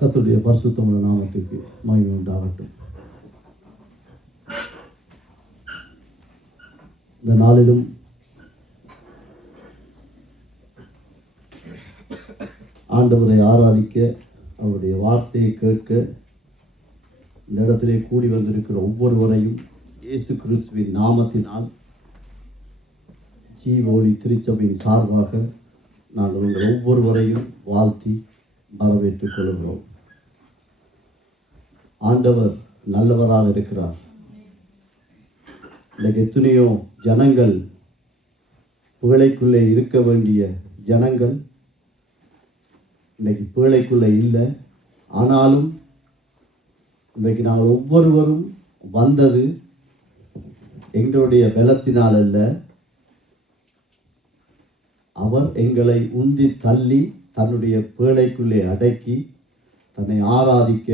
கர்த்தருடைய பரிசுத்தமுள்ள நாமத்துக்கு மகிமை உண்டாகட்டும். இந்த நாளிலும் ஆண்டவரை ஆராதிக்க, அவருடைய வார்த்தையை கேட்க இந்த இடத்திலே கூடி வந்திருக்கிற ஒவ்வொருவரையும் இயேசு கிறிஸ்துவின் நாமத்தினால் ஜீவோலி திருச்சபையின் சார்பாக நாங்கள் உங்கள் ஒவ்வொருவரையும் வாழ்த்தி வரவேற்றுக் கொள்கிறோம். ஆண்டவர் நல்லவராக இருக்கிறார். இன்றைக்கு எத்தனையோ ஜனங்கள், புகழைக்குள்ளே இருக்க வேண்டிய ஜனங்கள் இன்றைக்கு புகழைக்குள்ளே இல்லை. ஆனாலும் இன்றைக்கு நாங்கள் ஒவ்வொருவரும் வந்தது எங்களுடைய பலத்தினால் அல்ல, அவர் எங்களை உந்தி தள்ளி தன்னுடைய பேழைக்குள்ளே அடக்கி தன்னை ஆராதிக்க,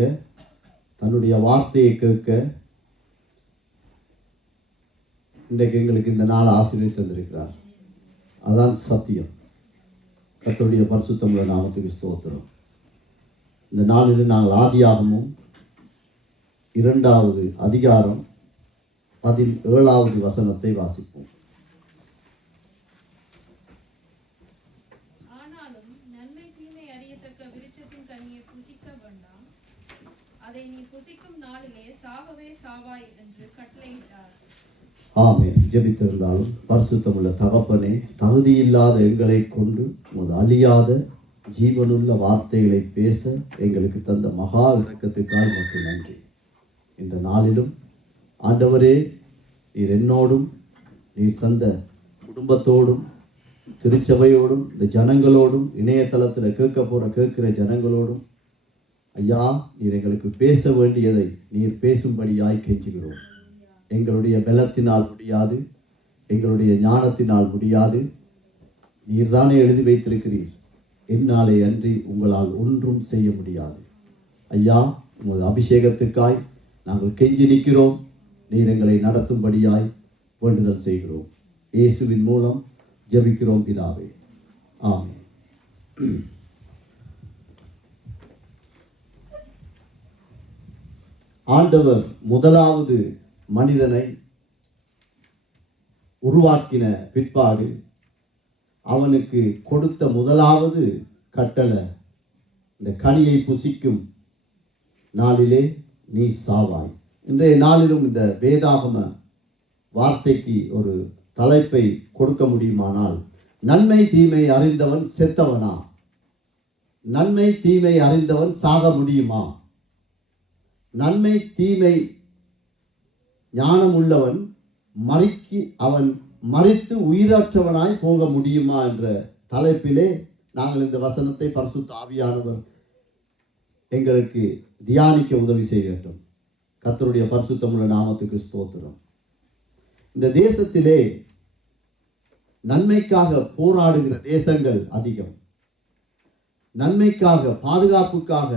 தன்னுடைய வார்த்தையை கேட்க இன்றைக்கு எங்களுக்கு இந்த நாள் ஆசீர்வதித்து தந்திருக்கிறார். அதான் சத்தியம். கர்த்தருடைய பரிசுத்தமுள்ள நாமத்துக்கு ஸ்தோத்திரம். இந்த நாளில் நாங்கள் ஆதியாகமும் 2வது அதிகாரம் 17வது வசனத்தை வாசிப்போம். ஆமென். ஜெபித்திருந்தாலும் பரிசுத்தமுள்ள தகப்பனே, தகுதியில்லாத எங்களை கொண்டு உமது அழியாத ஜீவனுள்ள வார்த்தைகளை பேச எங்களுக்கு தந்த மகா இரக்கத்துக்காய் உமக்கு நன்றி. இந்த நாளிலும் ஆண்டவரே, நீர் என்னோடும், நீர் தந்த குடும்பத்தோடும், திருச்சபையோடும், இந்த ஜனங்களோடும், இணையதளத்தில் கேட்கிற ஜனங்களோடும் ஐயா, நீர் எங்களுக்கு பேச வேண்டியதை நீர் பேசும்படியாய் கெஞ்சுகிறோம். எங்களுடைய பலத்தினால் முடியாது, எங்களுடைய ஞானத்தினால் முடியாது. நீர்தானே எழுதி வைத்திருக்கிறீர், என்னாலே அன்றி உங்களால் ஒன்றும் செய்ய முடியாது. ஐயா, உமது அபிஷேகத்துக்காய் நாங்கள் கெஞ்சி நிற்கிறோம். நீர் எங்களை நடத்தும்படியாய் வேண்டுதல் செய்கிறோம். இயேசுவின் மூலம் ஜெபிக்கிறோம் பிதாவே, ஆமென். ஆண்டவர் முதலாவது மனிதனை உருவாக்கின பிற்பாடு அவனுக்கு கொடுத்த முதலாவது கட்டளை, இந்த கனியை புசிக்கும் நாளிலே நீ சாவாய். இன்றைய நாளிலும் இந்த வேதாகம வார்த்தைக்கு ஒரு தலைப்பை கொடுக்க முடியுமானால், நன்மை தீமை அறிந்தவன் செத்தவனா? நன்மை தீமை அறிந்தவன் சாக முடியுமா? நன்மை தீமை ஞானம் உள்ளவன் அவன் மரித்து உயிரற்றவனாய் போக முடியுமா என்ற தலைப்பிலே நாங்கள் இந்த வசனத்தை பரிசுத்த ஆவியானவர் எங்களுக்கு தியானிக்க உதவி செய்யட்டும். கர்த்தருடைய பரிசுத்தமுள்ள நாமத்துக்கு ஸ்தோத்திரம். இந்த தேசத்திலே நன்மைக்காக போராடுகிற தேசங்கள் அதிகம். நன்மைக்காக, பாதுகாப்புக்காக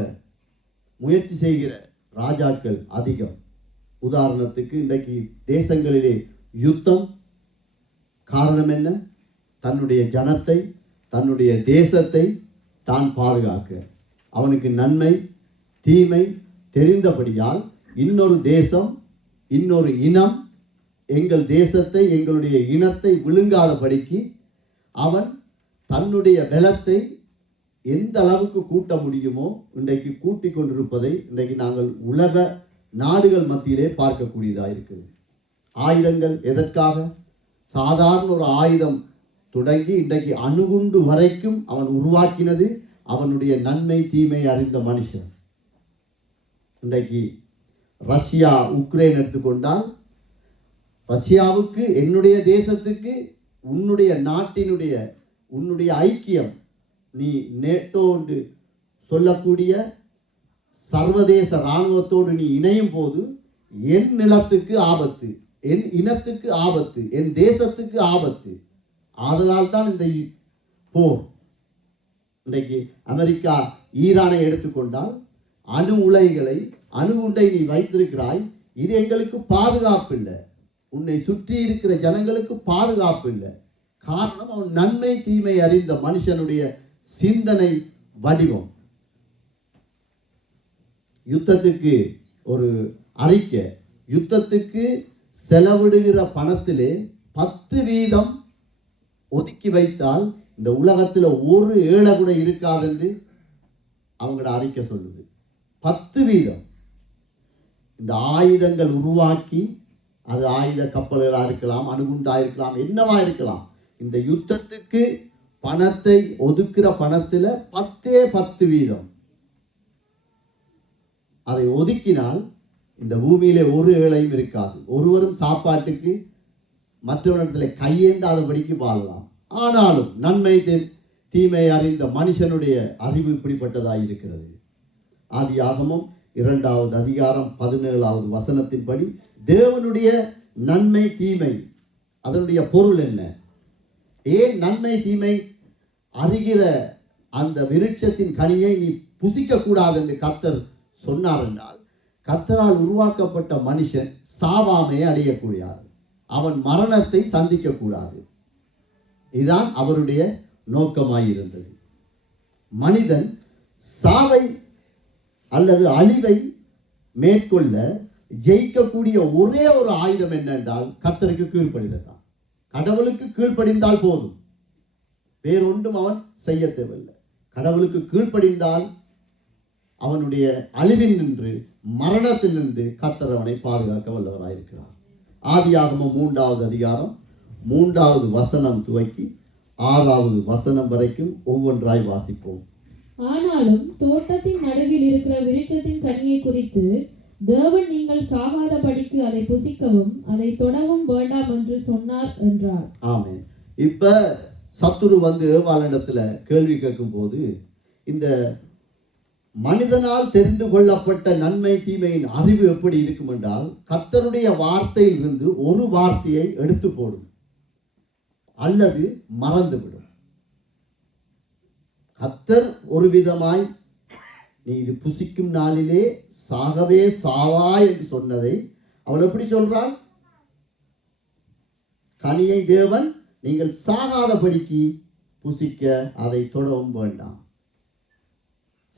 முயற்சி செய்கிற ராஜாக்கள் அதிகம். உதாரணத்துக்கு இன்றைக்கு தேசங்களிலே யுத்தம். காரணம் என்ன? தன்னுடைய ஜனத்தை, தன்னுடைய தேசத்தை தான் பாதுகாக்க. அவனுக்கு நன்மை தீமை தெரிந்தபடியால் இன்னொரு தேசம், இன்னொரு இனம் எங்கள் தேசத்தை, எங்களுடைய இனத்தை விழுங்காதபடிக்கு அவன் தன்னுடைய பலத்தை எந்த அளவுக்கு கூட்ட முடியுமோ இன்றைக்கு கூட்டிக் கொண்டிருப்பதை இன்றைக்கு நாங்கள் உலக நாடுகள் மத்தியிலே பார்க்கக்கூடியதாக இருக்குது. ஆயுதங்கள் எதற்காக? சாதாரண ஒரு ஆயுதம் தொடங்கி இன்றைக்கு அணுகுண்டு வரைக்கும் அவன் உருவாக்கினது அவனுடைய நன்மை தீமை அறிந்த மனுஷன். இன்றைக்கு ரஷ்யா உக்ரைன் எடுத்துக்கொண்டால், ரஷ்யாவுக்கு, என்னுடைய தேசத்துக்கு, உன்னுடைய நாட்டினுடைய, உன்னுடைய ஐக்கியம், நீ நேட்டோ என்று சொல்லக்கூடிய சர்வதேச இராணுவத்தோடு நீ இணையும் போது என் நிலத்துக்கு ஆபத்து, என் இனத்துக்கு ஆபத்து, என் தேசத்துக்கு ஆபத்து. ஆதலால் தான் இந்த போர். இன்றைக்கு அமெரிக்கா ஈரானை எடுத்துக்கொண்டால், அணு உலைகளை, அணு உண்டை நீ வைத்திருக்கிறாய், இது எங்களுக்கு பாதுகாப்பு இல்லை, உன்னை சுற்றி இருக்கிற ஜனங்களுக்கு பாதுகாப்பு இல்லை. காரணம், அவன் நன்மை தீமை அறிந்த மனுஷனுடைய சிந்தனை வடிவம். யுத்தத்துக்கு ஒரு அறிக்கை, யுத்தத்துக்கு செலவிடுகிற பணத்திலே 10% ஒதுக்கி வைத்தால் இந்த உலகத்தில் ஒரு ஏழை கூட இருக்காது என்று அவங்களோட அறிக்கை சொல்லுது. 10% இந்த ஆயுதங்கள் உருவாக்கி, அது ஆயுத கப்பல்களாக இருக்கலாம், அணுகுண்டாக இருக்கலாம், என்னவா இருக்கலாம், இந்த யுத்தத்துக்கு பணத்தை ஒதுக்குற பணத்தில் 10% அதை ஒதுக்கினால் இந்த பூமியிலே ஒரு ஏழையும் இருக்காது. ஒருவரும் சாப்பாட்டுக்கு மற்றவரிடத்தில் கையேந்தாதபடிக்கு வாழலாம். ஆனாலும் நன்மை தீமை அறிந்த மனுஷனுடைய அறிவு இப்படிப்பட்டதாக இருக்கிறது. ஆதியாகமம் 2வது அதிகாரம் 17வது வசனத்தின்படி தேவனுடைய நன்மை தீமை, அதனுடைய பொருள் என்ன? ஏன் நன்மை தீமை அறிகிற அந்த விருட்சத்தின் கனியை நீ புசிக்க கூடாது என்று கர்த்தர் சொன்னார் என்றால், கர்த்தரால் உருவாக்கப்பட்ட மனுஷன் சாவாமையை அடையக்கூடாது, அவன் மரணத்தை சந்திக்க கூடாது. இதுதான் அவருடைய நோக்கமாயிருந்தது. மனிதன் சாவை அல்லது அழிவை மேற்கொள்ள ஜெயிக்கக்கூடிய ஒரே ஒரு ஆயுதம் என்னென்றால் கர்த்தருக்கு கீழ்ப்படிதல் தான். கடவுளுக்கு கீழ்ப்படிந்தால் போதும், வேறொன்றும் அவன் செய்ய தேவையில்லை. கடவுளுக்கு கீழ்ப்படிந்தால் அவனுடைய அழிவில் நின்று, மரணத்தில் நின்று கர்த்தர் அவனை பாதுகாக்க வல்லவராயிருக்கிறார். ஆதியாகமம் 3வது அதிகாரம் 3வது வசனம் துவக்கி 6வது வசனம் வரைக்கும் ஒவ்வொன்றாய் வாசிப்போம். ஆனாலும் தோட்டத்தின் நடுவில் இருக்கிற விருட்சத்தின் கனியை குறித்து தேவன் நீங்கள் சாகாதபடிக்கு அதை புசிக்கவும் அதை தொடவும் வேண்டாம் என்று சொன்னார் என்றார். ஆமென். இப்ப சத்துரு வந்து ஏவாளிடத்துல கேள்வி கேட்கும் போது, இந்த மனிதனால் தெரிந்து கொள்ளப்பட்ட நன்மை தீமையின் அறிவு எப்படி இருக்கும் என்றால், கர்த்தருடைய வார்த்தையிலிருந்து ஒரு வார்த்தையை எடுத்து போடும் அல்லது மறந்துவிடும். கர்த்தர் ஒரு விதமாய் நீ இது புசிக்கும் நாளிலே சாகவே சாவாய் என்று சொன்னதை அவள் எப்படி சொல்றாள்? கனியை தேவன் நீங்கள் சாகாதபடிக்கு புசிக்க அதை தொடவும் வேண்டாம்.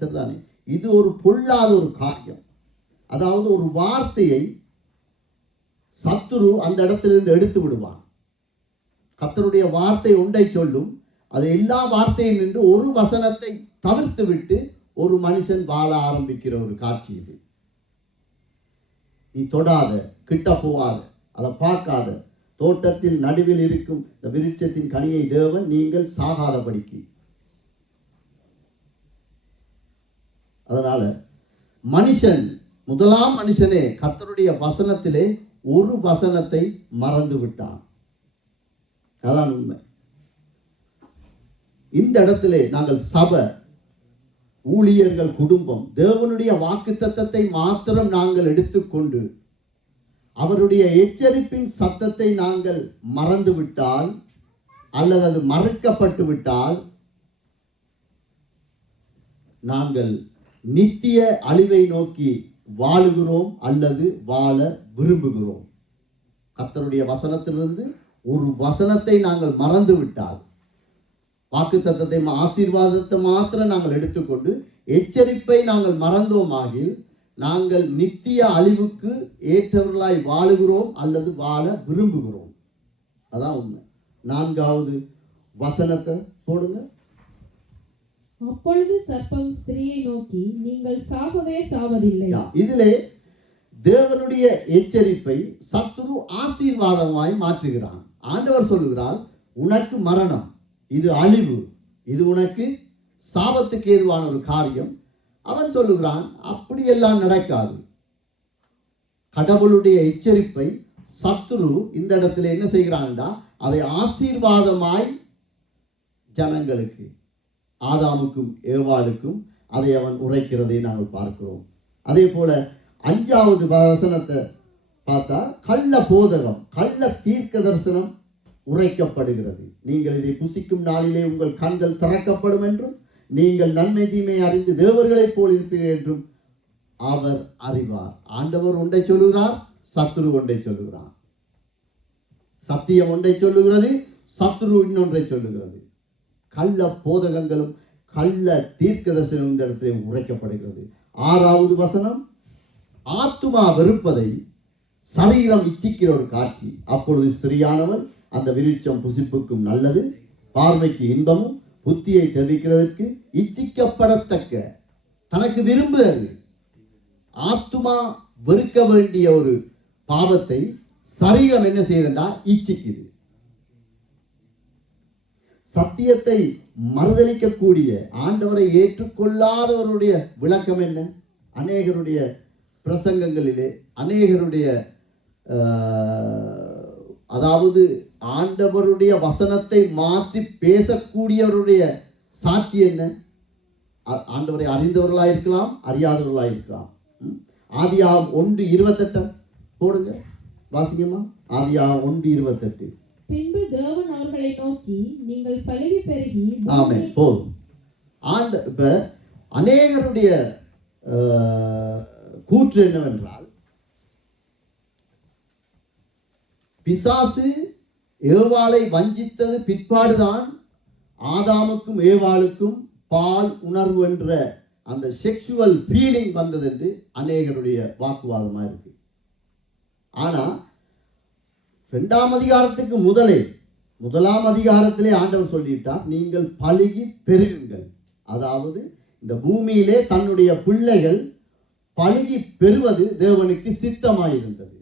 சரிதானே? இது ஒரு பொல்லாத ஒரு காரியம். அதாவது ஒரு வார்த்தையை சத்துரு அந்த இடத்திலிருந்து எடுத்து விடுவான். கர்த்தருடைய வார்த்தை ஒன்றை சொல்லும், அது எல்லா வார்த்தையும் நின்று ஒரு வசனத்தை தவிர்த்து விட்டு ஒரு மனுஷன் வாழ ஆரம்பிக்கிற ஒரு காட்சி இது. நீ தொடாத, கிட்ட போகாத, அதை பார்க்காத, தோட்டத்தில் நடுவில் இருக்கும் இந்த விருட்சத்தின் கனியை தேவன் நீங்கள் சாகாதபடிக்கு. அதனால மனுஷன், முதலாம் மனுஷனே கர்த்தருடைய வசனத்திலே ஒரு வசனத்தை மறந்து விட்டான். அதான் உண்மை. இந்த இடத்திலே நாங்கள் சபை, ஊழியர்கள், குடும்பம் தேவனுடைய வாக்குத்தத்தத்தை மாத்திரம் நாங்கள் எடுத்துக்கொண்டு அவருடைய எச்சரிப்பின் சத்தத்தை நாங்கள் மறந்து விட்டால் அல்லது அது மறுக்கப்பட்டு விட்டால் நாங்கள் நித்திய அழிவை நோக்கி வாழுகிறோம் அல்லது வாழ விரும்புகிறோம். கர்த்தருடைய வசனத்திலிருந்து ஒரு வசனத்தை நாங்கள் மறந்து விட்டால், வாக்குத்தத்தத்தை ஆசீர்வாதத்தை மாத்திரம் நாங்கள் எடுத்துக்கொண்டு எச்சரிப்பை நாங்கள் மறந்தோமாகில் நாங்கள் நித்திய அழிவுக்கு ஏற்றவர்களாய் வாழுகிறோம் அல்லது வாழ விரும்புகிறோம். அதான் உண்மை. 4வது வசனத்தை போடுங்க. அப்பொழுது சர்ப்பம் ஸ்திரீயை நோக்கி, நீங்கள் சாகவே சாவதில்லை. இதிலே தேவனுடைய எச்சரிப்பை சத்துரு ஆசீர்வாதமாய் மாற்றுகிறான். ஆண்டவர் சொல்லுகிறார், உனக்கு மரணம், இது அழிவு, இது உனக்கு சாபத்துக்கு ஏதுவான ஒரு காரியம். அவன் சொல்லுகிறான், அப்படியெல்லாம் நடக்காது. கடவுளுடைய எச்சரிப்பை சத்துரு இந்த இடத்துல என்ன செய்கிறான்டா, அதை ஆசீர்வாதமாய் ஜனங்களுக்கு, ஆதாமுக்கும் ஏவாளுக்கும் அதை அவன் உரைக்கிறதை நாங்கள் பார்க்கிறோம். அதே போல 5வது வசனத்தை பார்த்தா கள்ள போதகம், கள்ள தீர்க்க தரிசனம் உரைக்கப்படுகிறது. நீங்கள் இதை புசிக்கும் நாளிலே உங்கள் கண்கள் திறக்கப்படும் என்றும் நீங்கள் நன்மை தீமை அறிந்து தேவர்களைப் போல் இருப்பீர்கள் என்றும் அவர் அறிவார். ஆண்டவர் ஒன்றை சொல்லுகிறார், சத்துரு ஒன்றை சொல்லுகிறார். சத்தியம் ஒன்றை சொல்லுகிறது, சத்துரு இன்னொன்றை சொல்லுகிறது. கள்ள போதகங்களும் கள்ள தீர்க்கதரிசனம் இந்த இடத்திலே உரைக்கப்படுகிறது. 6வது வசனம், ஆத்துமா வெறுப்பதை சரீரம் இச்சிக்கிற ஒரு காட்சி. அப்பொழுது ஸ்திரியானவள் அந்த விருட்சம் புசிப்புக்கும் நல்லது, பார்வைக்கு இன்பமும், புத்தியை தெரிவிக்கிறதற்கு இச்சிக்கப்படத்தக்க, தனக்கு விரும்புகிறது. ஆத்துமா வெறுக்க வேண்டிய ஒரு பாவத்தை சரீரம் என்ன செய்யுதுன்னா இச்சிக்குது. சத்தியத்தை மறுதலிக்கக்கூடிய, ஆண்டவரை ஏற்றுக்கொள்ளாதவருடைய விளக்கம் என்ன? அநேகருடைய பிரசங்கங்களிலே, அநேகருடைய அதாவது ஆண்டவருடைய வசனத்தை மாற்றி பேசக்கூடியவருடைய சாட்சி என்ன? ஆண்டவரை அறிந்தவர்களாயிருக்கலாம், அறியாதவர்களாயிருக்கலாம். ஆதியாகமம் 1:28 போடுங்க, வாசிங்கம்மா. ஆதியாகமம் 1:28. பின்பு தேவன் அவர்களை நோக்கி, நீங்கள் பலுகி பெருகி. ஆமென், போதும். இப்ப அநேகருடைய கூற்று என்னவென்றால், பிசாசு ஏவாளை வஞ்சித்தது பிற்பாடுதான் ஆதாமுக்கும் ஏவாளுக்கும் பால் உணர்வு என்ற அந்த செக்ஷுவல் ஃபீலிங் வந்தது என்று அநேகருடைய வாக்குவாதமாக இருக்கு. ஆனா 2ஆம் அதிகாரத்துக்கு முதலாம் அதிகாரத்திலே ஆண்டவர் சொல்லிட்டார், நீங்கள் பலுகி பெருகுங்கள். அதாவது இந்த பூமியிலே தன்னுடைய பிள்ளைகள் பலுகி பெறுவது தேவனுக்கு சித்தமாயிருந்தது.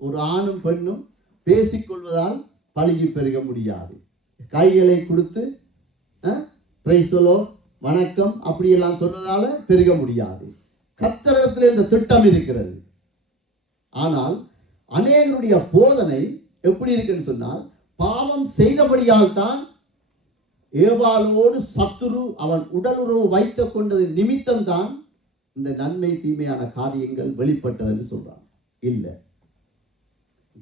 ஒரு ஆணும் பெண்ணும் பேசிக்கொள்வதால் பலுகி பெருக முடியாது. கைகளை கொடுத்து வணக்கம் அப்படியெல்லாம் சொன்னதால பெருக முடியாது. கர்த்தரிடத்தில் இந்த திட்டம் இருக்கிறது. ஆனால் அநேகருடைய போதனை எப்படி இருக்குன்னு சொன்னால், பாவம் செய்தபடியால் தான் ஏவாளோடு சத்துரு அவன் உடலுறவு வைத்துக் கொண்டது நிமித்தம் தான் இந்த நன்மை தீமையான காரியங்கள் வெளிப்பட்டதுன்னு சொல்றான். இல்லை,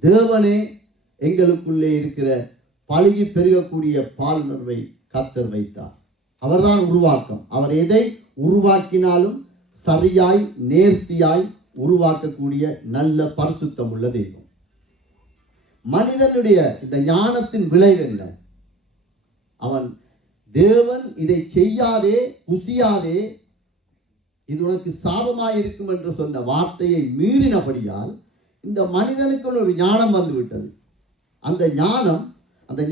தேவனே எங்களுக்குள்ளே இருக்கிற பலுகி பெருகக்கூடிய பாலுணர்வை கர்த்தர் வைத்தார். அவர்தான் உருவாக்கம். அவர் எதை உருவாக்கினாலும் சரியாய் நேர்த்தியாய் உருவாக்கக்கூடிய நல்ல பரிசுத்தம் உள்ள தெய்வம். மனிதனுடைய இந்த ஞானத்தின் விளைவு என்ன? அவன் தேவன் இதை செய்யாதே, புசியாதே, இது உனக்கு சாபமாயிருக்கும் என்று சொன்ன வார்த்தையை மீறினபடியால் இந்த மனிதனுக்கு ஒரு ஞானம் வந்து விட்டது. அந்த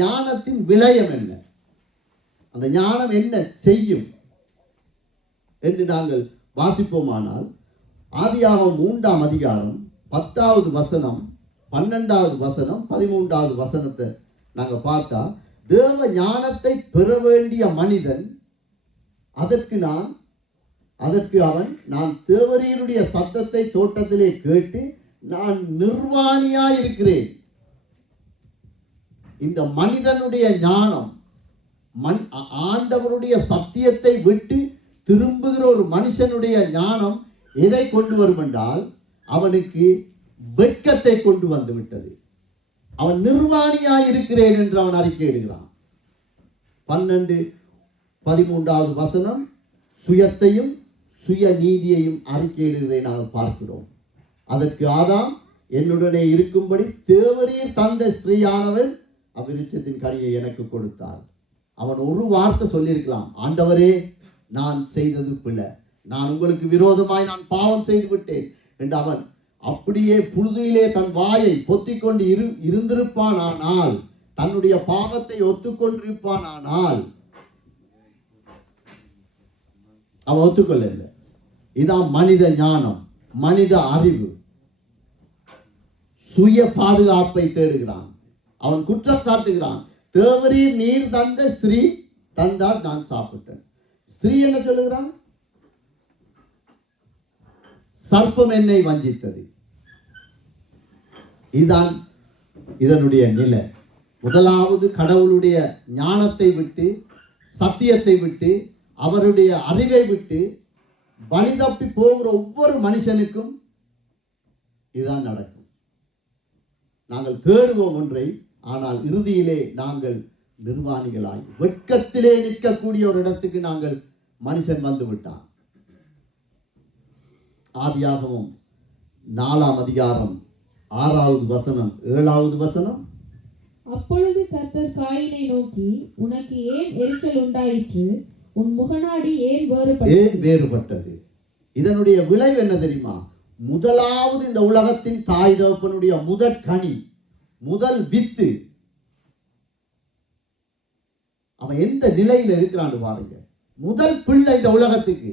ஞானத்தின் விளையம் என்ன? அந்த ஞானம் என்ன செய்யும் என்று நாங்கள் வாசிப்போமானால், ஆதியாகமம் 3ஆம் அதிகாரம் 10வது வசனம், 12வது வசனம், 13வது வசனத்தை நாங்கள் பார்த்தா, தேவ ஞானத்தை பெற வேண்டிய மனிதன் அதற்கு அவன், நான் தேவரீருடைய சத்தத்தை தோட்டத்திலே கேட்டு நான் நிர்வாணியாய் இருக்கிறேன். இந்த மனிதனுடைய ஞானம், ஆண்டவருடைய சத்தியத்தை விட்டு திரும்புகிற ஒரு மனுஷனுடைய ஞானம் எதை கொண்டு வரும் என்றால், அவனுக்கு வெட்கத்தை கொண்டு வந்து விட்டது. அவன் நிர்வாணியாய் இருக்கிறேன் என்று அவன் அறிக்கையிடுகிறான். 12-13வது வசனம், சுயத்தையும் சுய நீதியையும் அறிக்கையிடுவதை நாங்கள் பார்க்கிறோம். அதற்கு ஆதாம், என்னுடனே இருக்கும்படி தேவரீர் தந்த ஸ்ரீயானவன் அவ்விருட்சத்தின் கனியை எனக்கு கொடுத்தார். அவன் ஒரு வார்த்தை சொல்லியிருக்கலாம், ஆண்டவரே நான் செய்தது பிழை, நான் உங்களுக்கு விரோதமாய் நான் பாவம் செய்து விட்டேன் என்று அவன் அப்படியே புழுதியிலே தன் வாயை பொத்திக்கொண்டு இருந்திருப்பானால், தன்னுடைய பாவத்தை ஒத்துக்கொண்டிருப்பானால், அவன் ஒத்துக்கொள்ளவில்லை. இதான் மனித ஞானம், மனித அறிவு. சுய பாதுகாப்பை தேடுகிறான். அவன் குற்றம் சாட்டுகிறான், தேவரீர் நீர் தந்த ஸ்திரீ தந்தால் நான் சாப்பிட்டேன். ஸ்திரீ என்ன சொல்லுகிறான்? சர்ப்பம் என்னை வஞ்சித்தது. இதுதான் இதனுடைய நிலை. முதலாவது கடவுளுடைய ஞானத்தை விட்டு, சத்தியத்தை விட்டு, அவருடைய அறிவை விட்டு வழி தப்பி போகிற ஒவ்வொரு மனுஷனுக்கும் இதுதான் நடக்கும். நாங்கள் தேடுவோம் ஒன்றை, ஆனால் இறுதியிலே நாங்கள் நிர்வாணிகளாய் வெட்கத்திலே நிற்கக்கூடிய ஒரு இடத்துக்கு நாங்கள் மனுஷன் வந்து விட்டான். ஆதியாகமம் 4ஆம் அதிகாரம் 6வது வசனம் 7வது வசனம். அப்பொழுது கர்த்தர் காயினை நோக்கி, உனக்கு ஏன் எரிச்சல் உண்டாயிற்று? உன் முகநாடி ஏன் வேறுபட்டது? வேறுபட்டது? இதனுடைய விளைவு என்ன தெரியுமா? முதலாவது இந்த உலகத்தின் தாய் தகப்பனுடைய முதற் கனி, முதல் வித்து, அவன் எந்த நிலையில இருக்கிறான்னு பாருங்க. முதல் பிள்ளை இந்த உலகத்துக்கு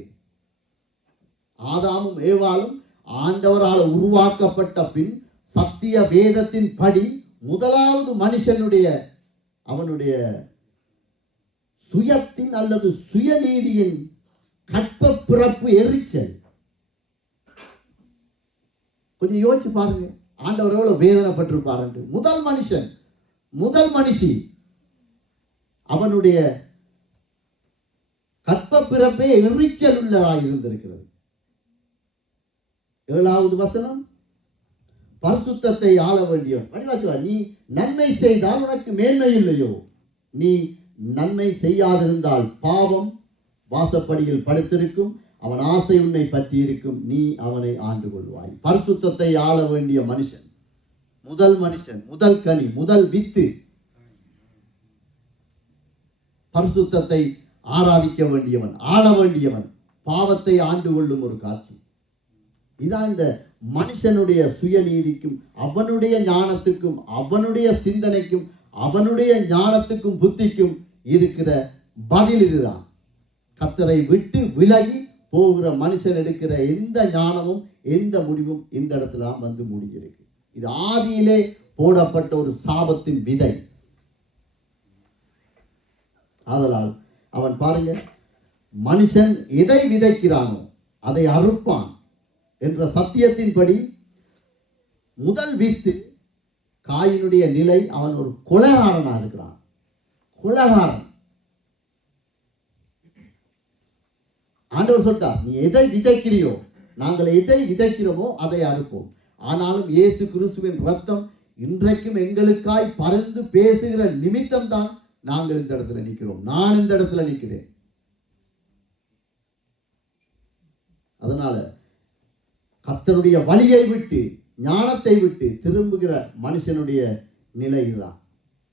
ஆதாமும் ஏவாளும் ஆண்டவரால் உருவாக்கப்பட்ட பின் சத்திய வேதத்தின் படி முதலாவது மனுஷனுடைய அவனுடைய சுயத்தின் அல்லது சுயநீதியின் கற்ப பிறப்பு எரிச்சல். கொஞ்சம் யோசிச்சு பாருங்க, ஆண்டவர் எவ்வளவு வேதனைப்பட்டிருப்பார். முதல் மனுஷன், முதல் மனுஷி, அவனுடைய கற்ப பிறப்பே எரிச்சல் உள்ளதாக இருந்திருக்கிறது. 7வது வசனம், பரிசுத்தத்தை ஆள வேண்டியவன். நீ நன்மை செய்தால் உனக்கு மேன்மை இல்லையோ? நீ நன்மை செய்யாதிருந்தால் பாவம் வாசப்படியில் படுத்திருக்கும், அவன் ஆசை உன்னை பற்றி இருக்கும், நீ அவனை ஆண்டு கொள்வாய். பரிசுத்தத்தை ஆள வேண்டிய மனுஷன், முதல் மனுஷன், முதல் கனி, முதல் வித்து, பரிசுத்தத்தை ஆராதிக்க வேண்டியவன், ஆள வேண்டியவன், பாவத்தை ஆண்டு கொள்ளும் ஒரு காட்சி. இதான் இந்த மனுஷனுடைய சுயநீதிக்கும் அவனுடைய ஞானத்துக்கும் அவனுடைய சிந்தனைக்கும் அவனுடைய ஞானத்துக்கும் புத்திக்கும் இருக்கிற பதில். இதுதான் கர்த்தரை விட்டு விலகி போகிற மனுஷன் எடுக்கிற எந்த ஞானமும் எந்த முடிவும் இந்த இடத்துல வந்து முடிஞ்சிருக்கு. இது ஆதியிலே போடப்பட்ட ஒரு சாபத்தின் விதை. ஆதலால் அவன் பாருங்க, மனுஷன் எதை விதைக்கிறானோ அதை அறுப்பான் என்ற சத்தியத்தின்படி முதல் வித்து காயினுடைய நிலை, அவன் ஒரு கொலைகாரனா இருக்கிறான். கொலைகாரன். ஆண்டவர் சொல்றார், நீ எதை விதைக்கிறியோ, நாங்கள் எதை விதைக்கிறோமோ அதை அறுப்போம். ஆனாலும் இயேசு கிறிஸ்துவின் ரத்தம் இன்றைக்கும் எங்களுக்காய் பறந்து பேசுகிற நிமித்தம் தான் நாங்கள் இந்த இடத்துல நிற்கிறோம். நான் இந்த இடத்துல நிற்கிறேன். அதனால கர்த்தருடைய வழியை விட்டு ஞானத்தை விட்டு திரும்புகிற மனுஷனுடைய நிலை இதுதான்.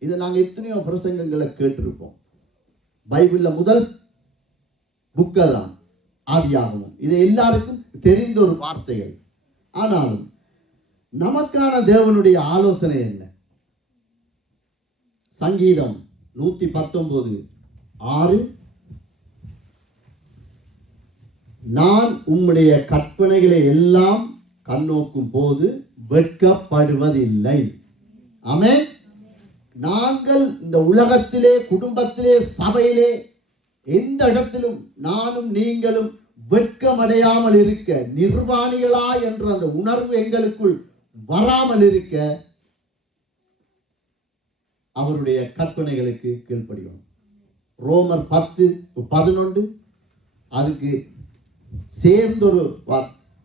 இதை நாங்கள் எத்தனையோ பிரசங்கங்களை கேட்டிருப்போம். பைபிள்ல முதல் புக்கை தான் ஆதியாகமம். இது எல்லாருக்கும் தெரிந்த ஒரு வார்த்தைகள். ஆனாலும் நமக்கான தேவனுடைய ஆலோசனை என்ன? சங்கீதம் 119:6, நான் உம்முடைய கற்பனைகளை எல்லாம் கண்ணோக்கும் போது வெட்கப்படுவதில்லை. ஆமென். நாங்கள் இந்த உலகத்திலே, குடும்பத்திலே, சபையிலே, எந்த இடத்திலும் நானும் நீங்களும் வெட்கமடையாமல் இருக்க, நிர்வாணிகளா என்ற அந்த உணர்வு எங்களுக்குள் வராமல் இருக்க அவருடைய கற்பனைகளுக்கு கீழ்ப்படியும். ரோமர் 10:11 அதுக்கு சேர்ந்தொரு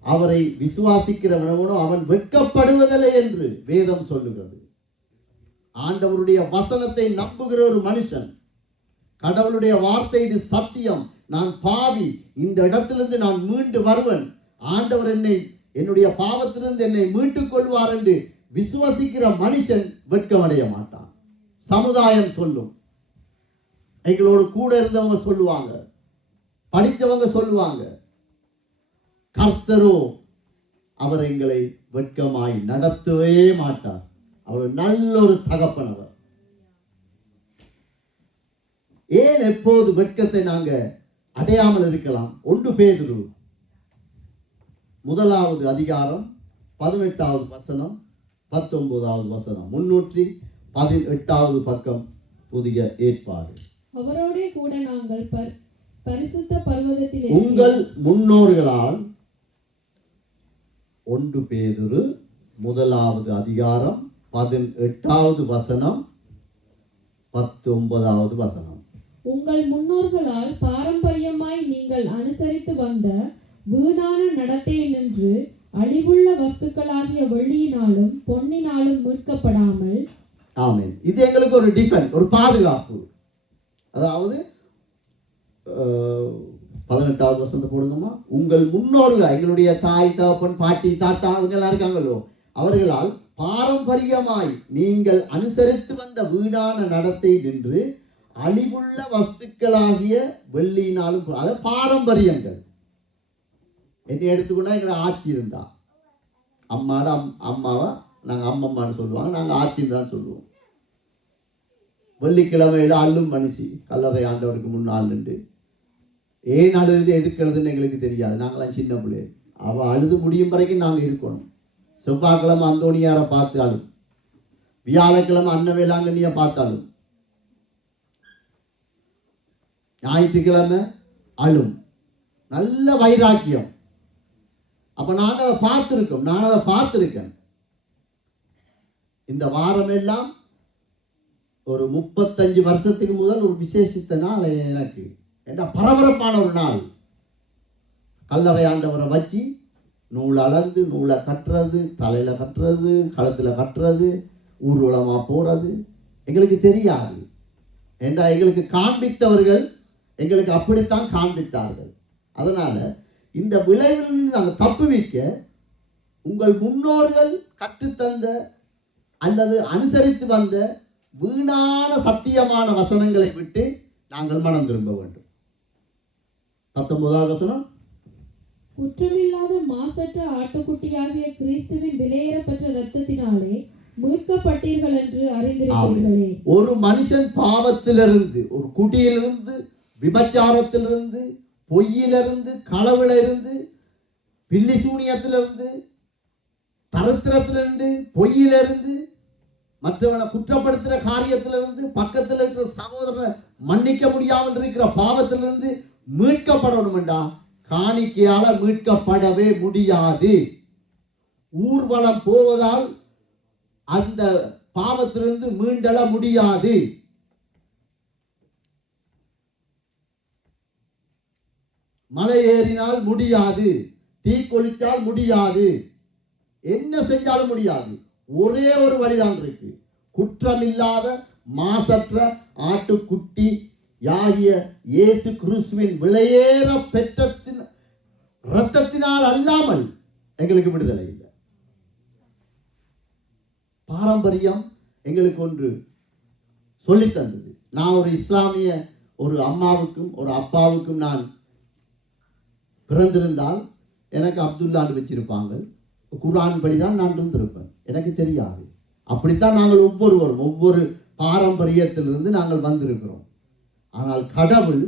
அவரை விசுவாசிக்கிறவனோ அவன் வெட்கப்படுவதில்லை என்று வேதம் சொல்லுகிறது. ஆண்டவருடைய வசனத்தை நம்புகிற ஒரு மனுஷன், கடவுளுடைய வார்த்தை இது சத்தியம், நான் பாவி, இந்த இடத்திலிருந்து நான் மீண்டு வருவன், ஆண்டவர் என்னுடைய பாவத்திலிருந்து என்னை மீட்டுக் கொள்வார் என்று விசுவாசிக்கிற மனுஷன் வெட்கமடைய மாட்டான். சமுதாயம் சொல்லும், எங்களோடு கூட இருந்தவங்க சொல்லுவாங்க, படித்தவங்க சொல்லுவாங்க. கர்த்தரோ அவர் எங்களை வெட்கமாய் நடத்தவே மாட்டார். அவர் நல்ல ஒரு தகப்பன். அவர் ஏன் எப்போது வெட்கத்தை நாங்க அடையாமல் இருக்கலாம்? 1 பேதுரு 1வது அதிகாரம் 18வது வசனம் 19வது வசனம் 318வது பக்கம், புதிய ஏற்பாடு. அவரோடே கூட நாங்கள் பரிசுத்த பர்வதத்தில் உங்கள் முன்னோர்களால் 1 பேதுரு 1வது அதிகாரம் 18வது வசனம் 19வது வசனம். உங்கள் முன்னோர்களால் பாரம்பரியமாய் நீங்கள் அனுசரித்து வந்த வீணான நடத்தையை நின்று அழிவுள்ள வஸ்துக்களாகிய வெள்ளியினாலும் பொன்னினாலும் மீட்கப்படாமல். ஆமென். இது எங்களுக்கு ஒரு டிஃபென்ஸ், ஒரு பாதுகாப்பு. அதாவது 18வது வசனத்தை போடுங்கம்மா. உங்கள் முன்னோர்கள், எங்களுடைய தாய் தகப்பன் பாட்டி தாத்தா இவங்கெல்லாம் இருக்காங்களோ, அவர்களால் பாரம்பரியமாய் நீங்கள் அனுசரித்து வந்த வீணான நடத்தை நின்று அழிவுள்ள வஸ்துக்களாகிய வெள்ளியினாலும் அது பாரம்பரியங்கள். என்னை எடுத்துக்கொண்டா எங்களை ஆட்சி இருந்தா அம்மாவை நாங்கள் அம்மம்மான்னு சொல்லுவாங்க, நாங்கள் ஆட்சின்னு தான் சொல்லுவோம். வெள்ளிக்கிழமையில் அள்ளும் மனுஷி கல்லறை ஆண்டவருக்கு முன்னால் நின்று ஏன் அழுது எதுக்குறதுன்னு எங்களுக்கு தெரியாது. நாங்களாம் சின்ன பிள்ளை. அவள் அழுது முடியும் வரைக்கும் நாங்கள் இருக்கணும். செவ்வாய்க்கிழமை அந்தோணியாரை பார்த்தாலும், வியாழக்கிழமை அன்னவேளாங்கண்ணியை பார்த்தாலும், ஞாயிற்றுக்கிழமை அழும். நல்ல வைராக்கியம். அப்போ நாங்கள் அதை பார்த்துருக்கோம். நான் அதை பார்த்துருக்கேன். இந்த வாரமெல்லாம் ஒரு 35 வருஷத்துக்கு முதல் ஒரு விசேஷித்த நாள் எனக்கு என்ன பரபரப்பான ஒரு நாள். கல்லறை ஆண்டவரை வச்சு நூல் அளந்து நூலை கட்டுறது, தலையில் கட்டுறது, களத்தில் கட்டுறது, ஊர்வலமாக போகிறது எங்களுக்கு தெரியாது. ஏண்டா எங்களுக்கு காண்பித்தவர்கள் எங்களுக்கு அப்படித்தான் காண்பித்தார்கள். அதனால் இந்த விளைவில் நாங்கள் தப்புவிக்க உங்கள் முன்னோர்கள் கற்றுத்தந்த அல்லது அனுசரித்து வந்த வீணான சத்தியமான வசனங்களை விட்டு நாங்கள் மனம் திரும்ப வேண்டும். 19வது வசனம், குற்றமில்லாத மாசற்ற ஆட்டுக்குட்டியாகிய கிறிஸ்துவின் விலையேறப்பட்ட இரத்தத்தினாலே மீட்கப்பட்டீர்கள் என்று அறிந்திருக்கிறீர்களே. ஒரு மனுஷன் பாவத்திலிருந்து, ஒரு குடியிலிருந்து, விபச்சாரத்திலிருந்து, பொய்யிலிருந்து, களவிலிருந்து, பில்லி சூனியத்திலிருந்து, தரித்திரத்திலிருந்து, பொய்யிலிருந்து, மற்றவனை குற்றப்படுத்துகிற காரியத்திலிருந்து, பக்கத்தில் இருக்கிற சகோதரனை மன்னிக்க முடியாமல் இருக்கிற பாவத்திலிருந்து மீட்கப்படணும்டா. காணிக்கையால மீட்கப்படவே முடியாது. ஊர்வலம் போவதால் அந்த பாவத்திலிருந்து மீண்டெழ முடியாது. மலை ஏறினால் முடியாது, தீ கொளித்தால் முடியாது, என்ன செஞ்சாலும் முடியாது. ஒரே ஒரு வழிதான் இருக்கு. குற்றமில்லாத மாசற்ற ஆட்டுக்குட்டி யாகிய இயேசு கிறிஸ்துவின் விலையேற பெற்றத்தின் இரத்தத்தினால் அல்லாமல் எங்களுக்கு விடுதலை இல்லை. பாரம்பரியம் எங்களுக்கு ஒன்று சொல்லி தந்தது. நான் ஒரு இஸ்லாமிய ஒரு அம்மாவுக்கும் ஒரு அப்பாவுக்கும் நான் பிறந்திருந்தால் எனக்கு அப்துல்லான்னு வச்சிருப்பாங்க. குர்ஆன் படி தான் நான் இருந்திருப்பேன். எனக்கு தெரியாது. அப்படித்தான் நாங்கள் ஒவ்வொருவரும் ஒவ்வொரு பாரம்பரியத்திலிருந்து நாங்கள் வந்திருக்கிறோம். ஆனால் கடவுள்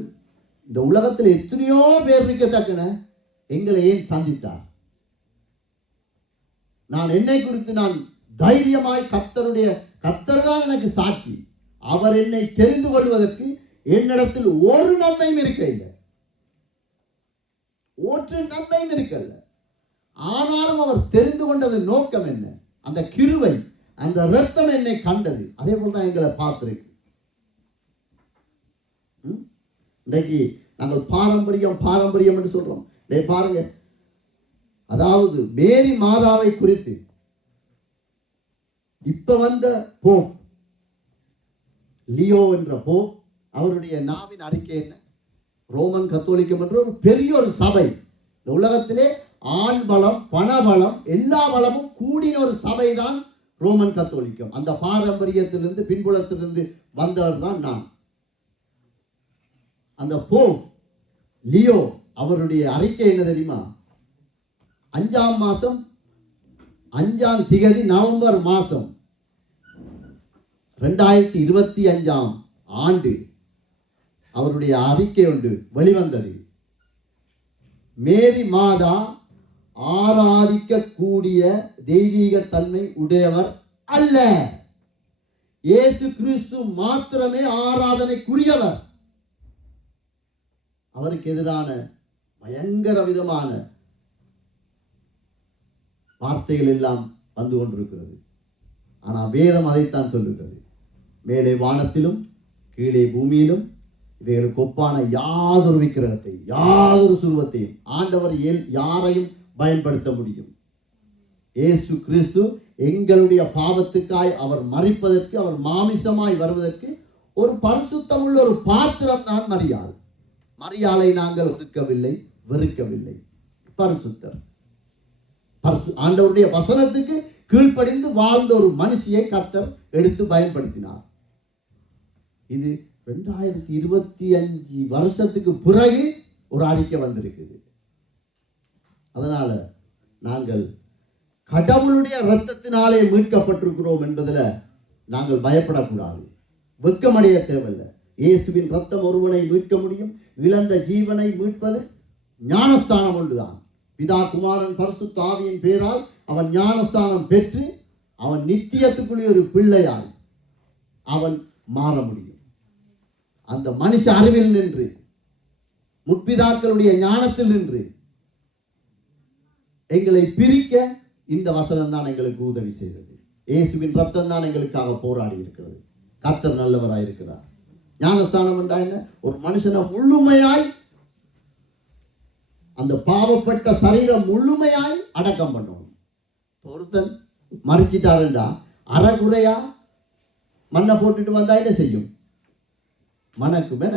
இந்த உலகத்தில் எத்தனையோ பேர் இருக்கத்தக்கன எங்களை ஏன் சந்தித்தார்? நான் என்னை குறித்து நான் தைரியமாய் கர்த்தர் தான் எனக்கு சாட்சி. அவர் என்னை தெரிந்து கொள்வதற்கு என்னிடத்தில் ஒரு நன்மையும் இருக்க இல்லை, ஒரு நன்மையும் இருக்கல்ல. ஆனாலும் அவர் தெரிந்து கொண்டது நோக்கம் என்ன? அந்த கிருபை, அந்த இரத்தம் என்னை கண்டது. அதே போல தான் எங்களை பார்த்திருக்கு. இன்றைக்கு நாங்கள் பாரம்பரியம் என்று சொல்றோம். பாருங்க, அதாவது மேரி மாதாவை குறித்து இப்ப வந்த போப் லியோ என்ற போப், அவருடைய நாவின் அறிக்கை என்ன? ரோமன் கத்தோலிக்கம் என்ற ஒரு பெரிய ஒரு சபை, இந்த உலகத்திலே ஆண் பலம், பணபலம், எல்லா பலமும் கூடின ஒரு சபை தான் ரோமன் கத்தோலிக்கம். அந்த பாரம்பரியத்திலிருந்து பின்புலத்திலிருந்து வந்தவர் தான் நான். அந்த போப் லியோ அவருடைய அறிக்கை என்ன தெரியுமா? 5ஆம் மாதம் 5ஆம் திகதி நவம்பர் மாதம் 2025ஆம் ஆண்டு அவருடைய அறிக்கை ஒன்று வெளிவந்தது. மேரி மாதா ஆராதிக்கக்கூடிய தெய்வீக தன்மை உடையவர் அல்ல. இயேசு கிறிஸ்து மாத்திரமே ஆராதனைக்குரியவர். அவருக்கு எதிரான பயங்கர விதமான வார்த்தைகள் எல்லாம் வந்து கொண்டிருக்கிறது. ஆனால் வேதம் அதைத்தான் சொல்லுகிறது. மேலே வானத்திலும் கீழே பூமியிலும் இவைகளுக்கு ஒப்பான யாதொரு விக்கிரகத்தை, யாதொரு சுருவத்தையும் ஆண்டவர் யாரையும் பயன்படுத்த முடியும். இயேசு கிறிஸ்து எங்களுடைய பாவத்துக்காய் அவர் மரிப்பதற்கு, அவர் மாமிசமாய் வருவதற்கு ஒரு பரிசுத்தமுள்ள ஒரு பாத்திரம் தான் மரியாள். மரியாளை நாங்கள் ஒதுக்கவில்லை, வெறுக்கவில்லை. பரிசுத்தர், ஆண்டவருடைய வசனத்துக்கு கீழ்ப்படிந்து வாழ்ந்த ஒரு மனுஷியை கர்த்தர் எடுத்து பயன்படுத்தினார். இது 2025 வருஷத்துக்கு பிறகு ஒரு அறிக்கை வந்திருக்குது. அதனால நாங்கள் கடவுளுடைய இரத்தத்தினாலே மீட்கப்பட்டிருக்கிறோம் என்பதில் நாங்கள் பயப்படக்கூடாது, வெட்கமடைய தேவையில்லை. இயேசுவின் இரத்தம் ஒருவனை மீட்க முடியும். இழந்த ஜீவனை மீட்பது ஞானஸ்தானம் ஒன்றுதான். பிதா குமாரன் பரிசுத்த ஆவியின் பேரால் அவன் ஞானஸ்தானம் பெற்று அவன் நித்தியத்துக்குள்ளே ஒரு பிள்ளையாய் அவன் மாற முடியும். அந்த மனுஷ அறிவில் நின்று, முற்பிதாக்களுடைய ஞானத்தில் நின்று எங்களை பிரிக்க இந்த வசனம் தான் எங்களுக்கு உதவி செய்தது. இயேசுவின் ரத்தம் தான் எங்களுக்காக போராடி இருக்கிறது. கர்த்தர் நல்லவராய் இருக்கிறார். ஞானஸ்தானம் என்றா என்ன? ஒரு மனுஷனை முழுமையாய், அந்த பாவப்பட்ட சரீரம் முழுமையாய் அடக்கம் பண்ணணும். ஒருத்தன் மறிச்சிட்டாருண்டா அறகுறையா மண்ணை போட்டுட்டு வந்தா என்ன செய்யும்? மனக்கும் என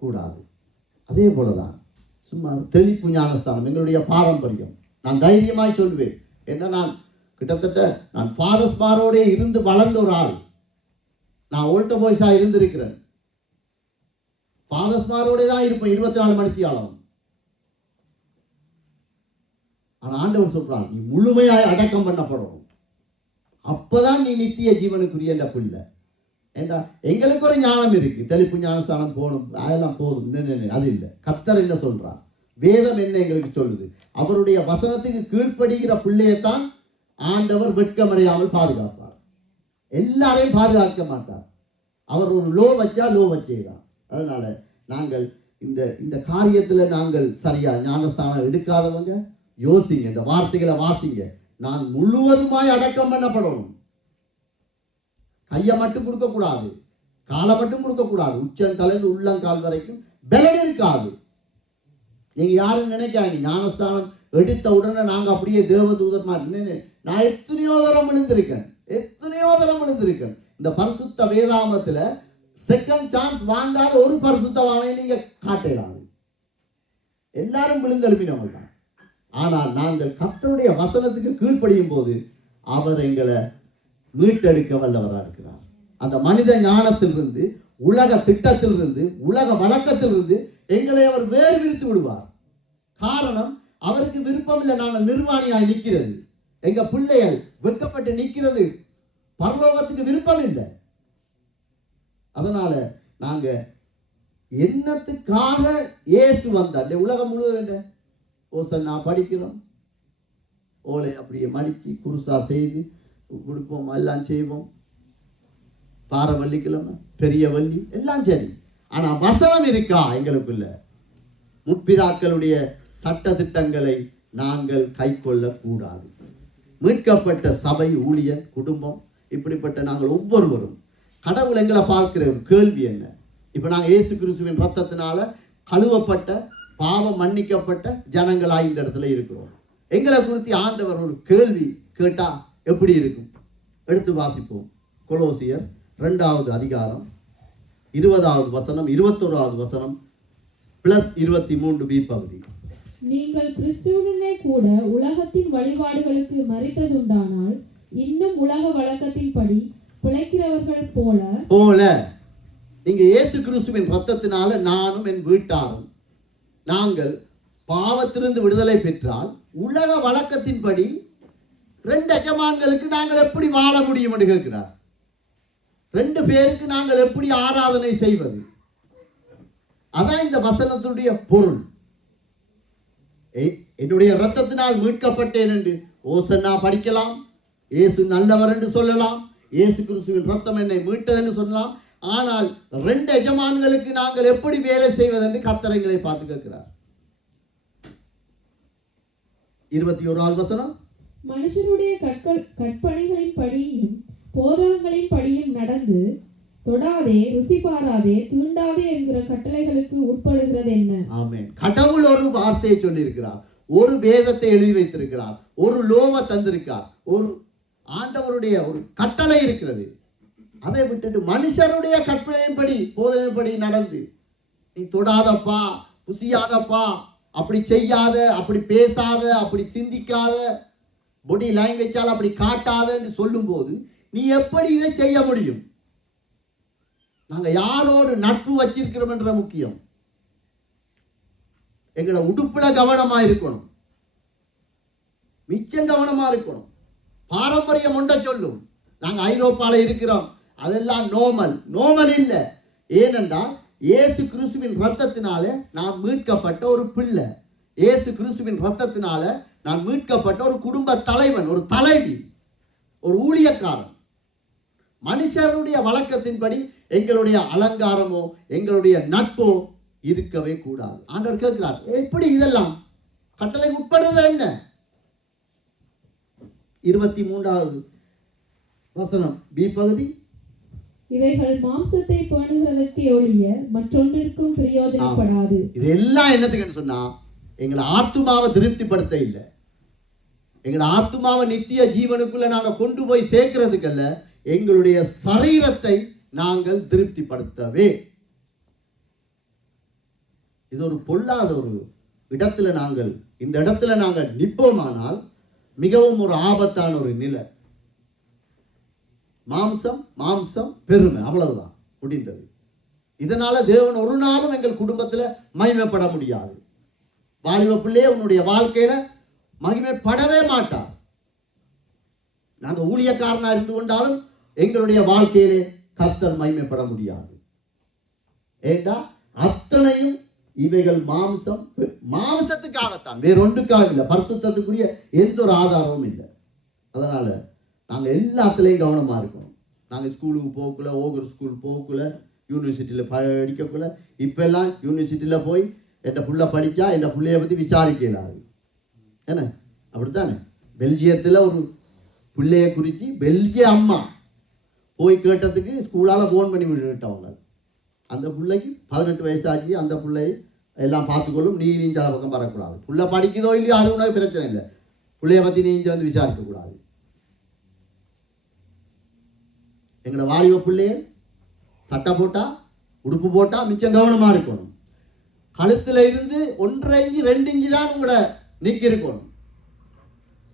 கூடாது. அதே போலதான் சும்மா தெளிப்பு ஞானஸ்தானம் எங்களுடைய பாரம்பரியம். நான் தைரியமாய் சொல்வேன். என்ன, நான் கிட்டத்தட்ட ஃபாதர்ஸ் மாரோட இருந்து வளர்ந்த ஒரு ஆள். நான் ஓல்ட பாய்ஸா இருந்திருக்கிறேன். ஃபாதர்ஸ் மாரோட தான் இருப்பேன் 24 மணித்தியாலம். ஆனா ஆண்டவர் சொல்றான், நீ முழுமையாய் அடக்கம் பண்ணப்படணும். அப்பதான் நீ நித்திய ஜீவனுக்குரிய இந்த பிள்ளை. ஏண்டா எங்களுக்கு ஒரு ஞானம் இருக்கு, தெளிப்பு ஞானஸ்தானம் போகணும், அதெல்லாம் போதும். அது இல்லை. கர்த்தர் என்ன சொல்றார்? வேதம் என்ன எங்களுக்கு சொல்லுது? அவருடைய வசனத்துக்கு கீழ்ப்படுகிற பிள்ளையத்தான் ஆண்டவர் வெட்கமடையாமல் பாதுகாப்பார். எல்லாரையும் பாதுகாக்க மாட்டார். அவர் ஒரு லோ வச்சா லோ வச்சேதான். அதனால நாங்கள் இந்த காரியத்துல நாங்கள் சரியா ஞானஸ்தானம் எடுக்காதவங்க யோசிங்க, இந்த வார்த்தைகளை வாசிங்க. நான் முழுவதுமாய் அடக்கம் பண்ணப்படணும். கையை மட்டும் கொடுக்கக்கூடாது, காலை மட்டும் கொடுக்கக்கூடாது. உச்சம் தலைந்து உள்ளங்கால் வரைக்கும் பலன் இருக்காது. நீங்க யாரும் நினைக்காங்க ஞானஸ்தானம் எடுத்த உடனே நாங்க அப்படியே தேவதூதர் மாதிரி. நான் எத்தனையோ தரம் விழுந்திருக்கேன். இந்த பரிசுத்த வேதாமத்துல செகண்ட் சான்ஸ் வாங்காத ஒரு பரிசுத்தவானை நீங்க காட்டலாது. எல்லாரும் விழுந்தெழுப்பினவங்க தான். ஆனால் நாங்கள் கர்த்தருடைய வசனத்துக்கு கீழ்ப்படியும் போது அவர் எங்களை மீட்டெடுக்க வல்லவராக இருக்கிறார். அந்த மனித ஞானத்திலிருந்து, உலக திட்டத்திலிருந்து, உலக வழக்கத்திலிருந்து எங்களை அவர் வேறு விரித்து விடுவார். காரணம், அவருக்கு விருப்பம் இல்லை நாங்கள் நிர்வாணியாய் நிற்கிறது. எங்க பிள்ளைகள் வெட்கப்பட்டு நிற்கிறது பரலோகத்துக்கு விருப்பம் இல்லை. அதனால நாங்க என்னத்துக்காக இயேசு வந்தார்? உலகம் முழுவதும் ஓசன்னா படிக்கிறோம், ஓலை அப்படியே மடிச்சு குருசா செய்து கொடுப்போம், எல்லாம் செய்வோம். பார வள்ளிக்கிழமை பெரிய வள்ளி எல்லாம் சரி. ஆனா வசனம் இருக்கா எங்களுக்குள்ள? முற்பிதாக்களுடைய சட்ட திட்டங்களை நாங்கள் கை கொள்ள கூடாது. மீட்கப்பட்ட சபை, ஊழியர், குடும்பம், இப்படிப்பட்ட நாங்கள் ஒவ்வொருவரும் கடவுள் எங்களை பார்க்கிற ஒரு கேள்வி என்ன? இப்ப நாங்கள் இயேசு கிறிஸ்துவின் ரத்தத்தினால கழுவப்பட்ட, பாவம் மன்னிக்கப்பட்ட ஜனங்களாய் இந்த இடத்துல இருக்கிறோம். எங்களை குறித்து ஆண்டவர் ஒரு கேள்வி கேட்டா எப்படி இருக்கும்? எடுத்து வாசிப்போம். கொலோசியர் 2வது அதிகாரம் 20வது வசனம், 21வது வசனம் +23b பகுதி. நீங்கள் கிறிஸ்துவுடனே கூட உலகத்தின் வழிபாடுகளுக்கு மரித்ததுண்டானால் இன்னும் உலக வழக்கத்தின்படி பிழைக்கிறவர்கள் போல நீங்க இயேசு கிறிஸ்துவின் ரத்தத்தினால நானும் என் வீட்டாரும் நாங்கள் பாவத்திலிருந்து விடுதலை பெற்றால் உலக வழக்கத்தின்படி 2 எஜமான்களுக்கு நாங்கள் எப்படி வாழ முடியும் என்று கேட்கிறார். 2 பேருக்கு நாங்கள் எப்படி ஆராதனை செய்வது? அதான் இந்த வசனத்துடைய பொருள். என்னுடைய இரத்தத்தினால் மீட்கப்பட்டேன் என்று ஓசன்னா படிக்கலாம், இயேசு நல்லவர் என்று சொல்லலாம், இயேசு கிறிஸ்துவின் ரத்தம் என்னை மீட்டது என்று சொல்லலாம். ஆனால் 2 எஜமான்களுக்கு நாங்கள் எப்படி வேலை செய்வது என்று கர்த்தரை பார்த்து கேட்கிறார். 21வது வசனம், மனுஷருடைய கற்பனைகளின் படியும் போதகங்களின் படியும் நடந்து தொடாதே, ருசி பாராதே, தூண்டாதே என்கிற கட்டளைகளுக்கு உட்படுகிறது என்ன? ஆமென். கடவுள் ஒரு வார்த்தையை சொல்லி இருக்கிறார், ஒரு வேதத்தை எழுதி வைத்திருக்கிறார், ஒரு லோவை தந்திருக்கார், ஒரு ஆண்டவருடைய ஒரு கட்டளை இருக்கிறது. அதை விட்டுட்டு மனுஷருடைய கற்பனையின்படி, போதனைப்படி நடந்து நீ தொடாதப்பா, புசியாதப்பா, அப்படி செய்யாத, அப்படி பேசாத, அப்படி சிந்திக்காத, பாடி லாங்குவேஜால் அப்படி காட்டாத என்று சொல்லும் போது நீ எப்படி இதை செய்ய முடியும்? நாங்க யாரோடு நட்பு வச்சிருக்கிறோம் என்ற முக்கியம். எங்களோட உடுப்புல கவனமா இருக்கணும், மிச்சம் கவனமா இருக்கணும். பாரம்பரியம் ஒன்றை சொல்லும், நாங்க ஐரோப்பால இருக்கிறோம், அதெல்லாம் நோமல் இல்லை. ஏனென்றால் இயேசு கிறிஸ்துவின் ரத்தத்தினால நான் மீட்கப்பட்ட ஒரு பிள்ளை, இயேசு கிறிஸ்துவின் ரத்தத்தினால நான் மீட்கப்பட்ட ஒரு குடும்ப தலைவன், ஒரு தலைவி, ஒரு ஊழியக்காரன். மனுஷருடைய வழக்கத்தின்படி எங்களுடைய அலங்காரமோ எங்களுடைய நட்போ இருக்கவே கூடாது. ஆண்டவர் கேட்கிறார், எப்படி இதெல்லாம் கட்டளை உட்படுறது என்ன? 23வது வசனம் பி பகுதி. இவைகள் மாம்சத்தை பேணுகிறதற்கு ஒழிய மற்றொன்றிற்கும் பிரயோஜனப்படாது. இதெல்லாம் என்னத்துக்குன்னு சொன்னா எங்களை ஆத்துமாவை திருப்திப்படுத்த இல்லை, எங்களை ஆத்துமாவை நித்திய ஜீவனுக்குள்ள நாங்க கொண்டு போய் சேர்க்கிறதுக்கல்ல, எங்களுடைய சரீரத்தை நாங்கள் திருப்திப்படுத்தவே. இது ஒரு பொல்லாத ஒரு இடத்துல இந்த இடத்துல நாங்கள் நிற்போமானால் மிகவும் ஒரு ஆபத்தான ஒரு நிலை. மாம்சம் பெருமை, அவ்வளவுதான், முடிந்தது. இதனால தேவன் ஒரு நாளும் எங்கள் குடும்பத்தில் மகிமைப்பட முடியாது. வாலிப பிள்ளையே உன்னுடைய வாழ்க்கையில மகிமைப்படவே மாட்டார். நாங்கள் ஊழியக்காரனா இருந்து கொண்டாலும் எங்களுடைய வாழ்க்கையிலே கர்த்தர் மகிமைப்பட முடியாது. ஏண்டா அத்தனையும் இவைகள் மாம்சத்துக்காகத்தான், வேறொன்றுக்காக இல்லை. பரிசுத்தத்துக்குரிய எந்த ஒரு ஆதாரமும் இல்லை. அதனால நாங்கள் எல்லாத்துலேயும் கவனமாக இருக்கணும். நாங்கள் ஸ்கூலுக்கு போகக்குள்ள, ஓகர் ஸ்கூல் போகக்குள்ள, யூனிவர்சிட்டியில் படிக்கக்குள்ள, இப்பெல்லாம் யூனிவர்சிட்டியில் போய் என் புள்ள படித்தா என் பிள்ளைய பற்றி விசாரிக்கலாது. என்ன அப்படித்தானே? பெல்ஜியத்தில் ஒரு பிள்ளைய குறித்து பெல்ஜிய அம்மா போய் கேட்டதுக்கு ஸ்கூலால் ஃபோன் பண்ணி விட்டுட்டவங்க. அந்த பிள்ளைக்கு 18 வயசாச்சு, அந்த பிள்ளை எல்லாம் பார்த்துக்கொள்ளும், நீஞ்ச பக்கம் வரக்கூடாது. பிள்ளை படிக்குதோ இல்லையோ அது ஒன்றும் பிரச்சனை இல்லை, பிள்ளைய பற்றி நீஞ்ச வந்து விசாரிக்கக்கூடாது. எங்களோட வாலிப பிள்ளைய சட்டை போட்டால், உடுப்பு போட்டால் மிச்சம் கவனமாக இருக்கணும். கழுத்தில் இருந்து 1.5 இன்ச்சு 2 இன்ச்சு தான் உங்களோட நிற்க இருக்கணும்.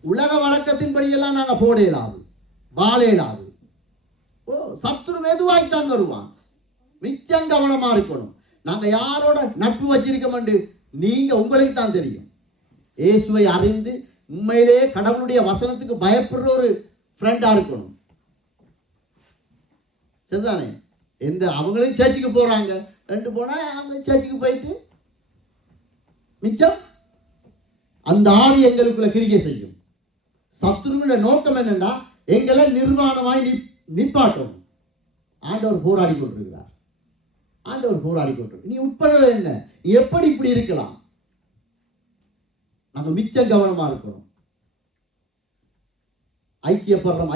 உலக வழக்கத்தின்படியெல்லாம் நாங்கள் போட இயலாது, வாழ இயலாது. சத்துரு மெதுவாய்த்தான் வருவான். மிச்சம் கவனமாக இருக்கணும். நாங்கள் யாரோட நட்பு வச்சிருக்கோம் நீங்க உங்களுக்கு தான் தெரியும். இயேசுவை அறிந்து உண்மையிலேயே கடவுளுடைய வசனத்துக்கு பயப்படுற ஒரு ஃப்ரெண்டா இருக்கணும். சரிதானே? அவங்களும் சர்ச்சுக்கு போறாங்க, 2 போனா அவங்க சர்ச்சுக்கு போயிட்டு மிச்சம் அந்த ஆவி எங்களுக்குள்ள கிரியை செய்யும். சத்துருவின் நோக்கம் என்னன்னா எங்களை நிர்வாணமாய் நிப்பாட்டும். ஆண்டவர் போராடி கொண்டிருக்கிறார். நீ உட்படுறது என்ன? நீ எப்படி இப்படி இருக்கலாம்? நாங்கள் மிச்சம் கவனமா இருக்கணும். ஐக்கியப்படுறோம்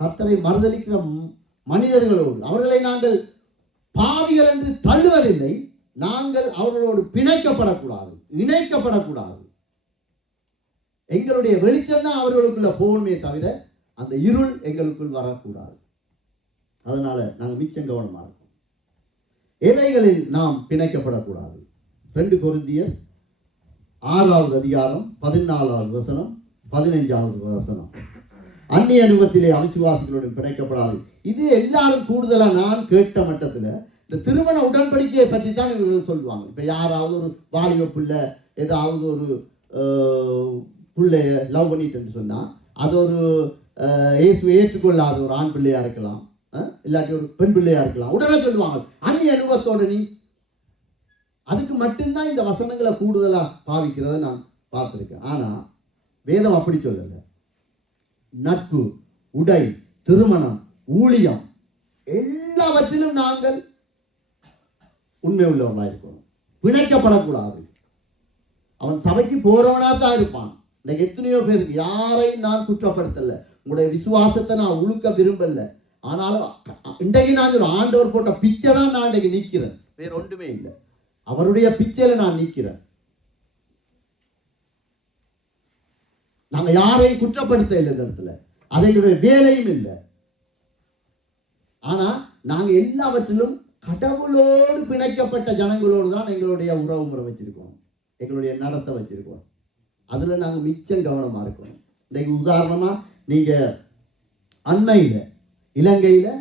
கர்த்தரை மறுதலிக்கிற மனிதர்களோடு அவர்களை நாங்கள் பாவிகள் என்று தள்ளுவதில்லை. நாங்கள் அவர்களோடு பிணைக்கப்படக்கூடாது, இணைக்கப்படக்கூடாது. எங்களுடைய வெளிச்சம் தான் அவர்களுக்குள்ள போகணுமே தவிர அந்த இருள் எங்களுக்குள் வரக்கூடாது. அதனால நாங்கள் மிச்சம் கவனமா இருக்கோம். எவைகளில் நாம் பிணைக்கப்படக்கூடாது. 2 கொரிந்தியர் 6வது அதிகாரம் 14வது வசனம் 15வது வசனம். அந்நிய அனுபவத்திலே அவிசுவாசிகளுடன் பிணைக்கப்படாது. இது எல்லாரும் கூடுதலாக நான் கேட்ட மட்டத்தில் இந்த திருமண உடன்படிக்கையை பற்றி தான் இவர்கள் சொல்லுவாங்க. இப்போ யாராவது ஒரு வாலிப பிள்ளை ஏதாவது ஒரு பிள்ளைய லவ் பண்ணிட்டு சொன்னால் அது ஒரு ஏற்றுக்கொள்ளாத ஒரு ஆண் பிள்ளையா இருக்கலாம், இல்லாட்டி ஒரு பெண் பிள்ளையா இருக்கலாம். உடனே சொல்லுவாங்க அந்நிய அனுபவத்தோட நீ. அதுக்கு மட்டும்தான் இந்த வசனங்களை கூடுதலாக பாவிக்கிறத நான் பார்த்துருக்கேன். ஆனால் வேதம் அப்படி சொல்லலை. நட்பு, உடை, திருமணம், ஊழியம் எல்லாவற்றிலும் நாங்கள் உண்மை உள்ளவர்களாக இருக்கணும். பிணைக்கப்படக்கூடாது. அவன் சபைக்கு போறவனா தான் இருப்பான். இன்னைக்கு எத்தனையோ பேருக்கு யாரையும் நான் குற்றப்படுத்தலை, உங்களுடைய விசுவாசத்தை நான் உழுக்க விரும்பல. ஆனாலும் இன்றைக்கு நான் ஆண்டவர் போட்ட பிச்சை தான் நான் இன்றைக்கு நிற்கிறேன், வேற ஒன்றுமே இல்லை. அவருடைய பிச்சையில நான் நிற்கிறேன். நாங்கள் யாரையும் குற்றப்படுத்த இல்லை இந்த இடத்துல, அதையுடைய வேலையும் இல்லை. ஆனா நாங்கள் எல்லாவற்றிலும் கடவுளோடு பிணைக்கப்பட்ட ஜனங்களோடு தான் எங்களுடைய உறவு முறை வச்சிருக்கோம், எங்களுடைய நடத்தை வச்சிருக்கோம். அதுல நாங்கள் மிச்சம் கவனமா இருக்கணும். இன்றைக்கு உதாரணமா நீங்க அண்மையில் இலங்கையில்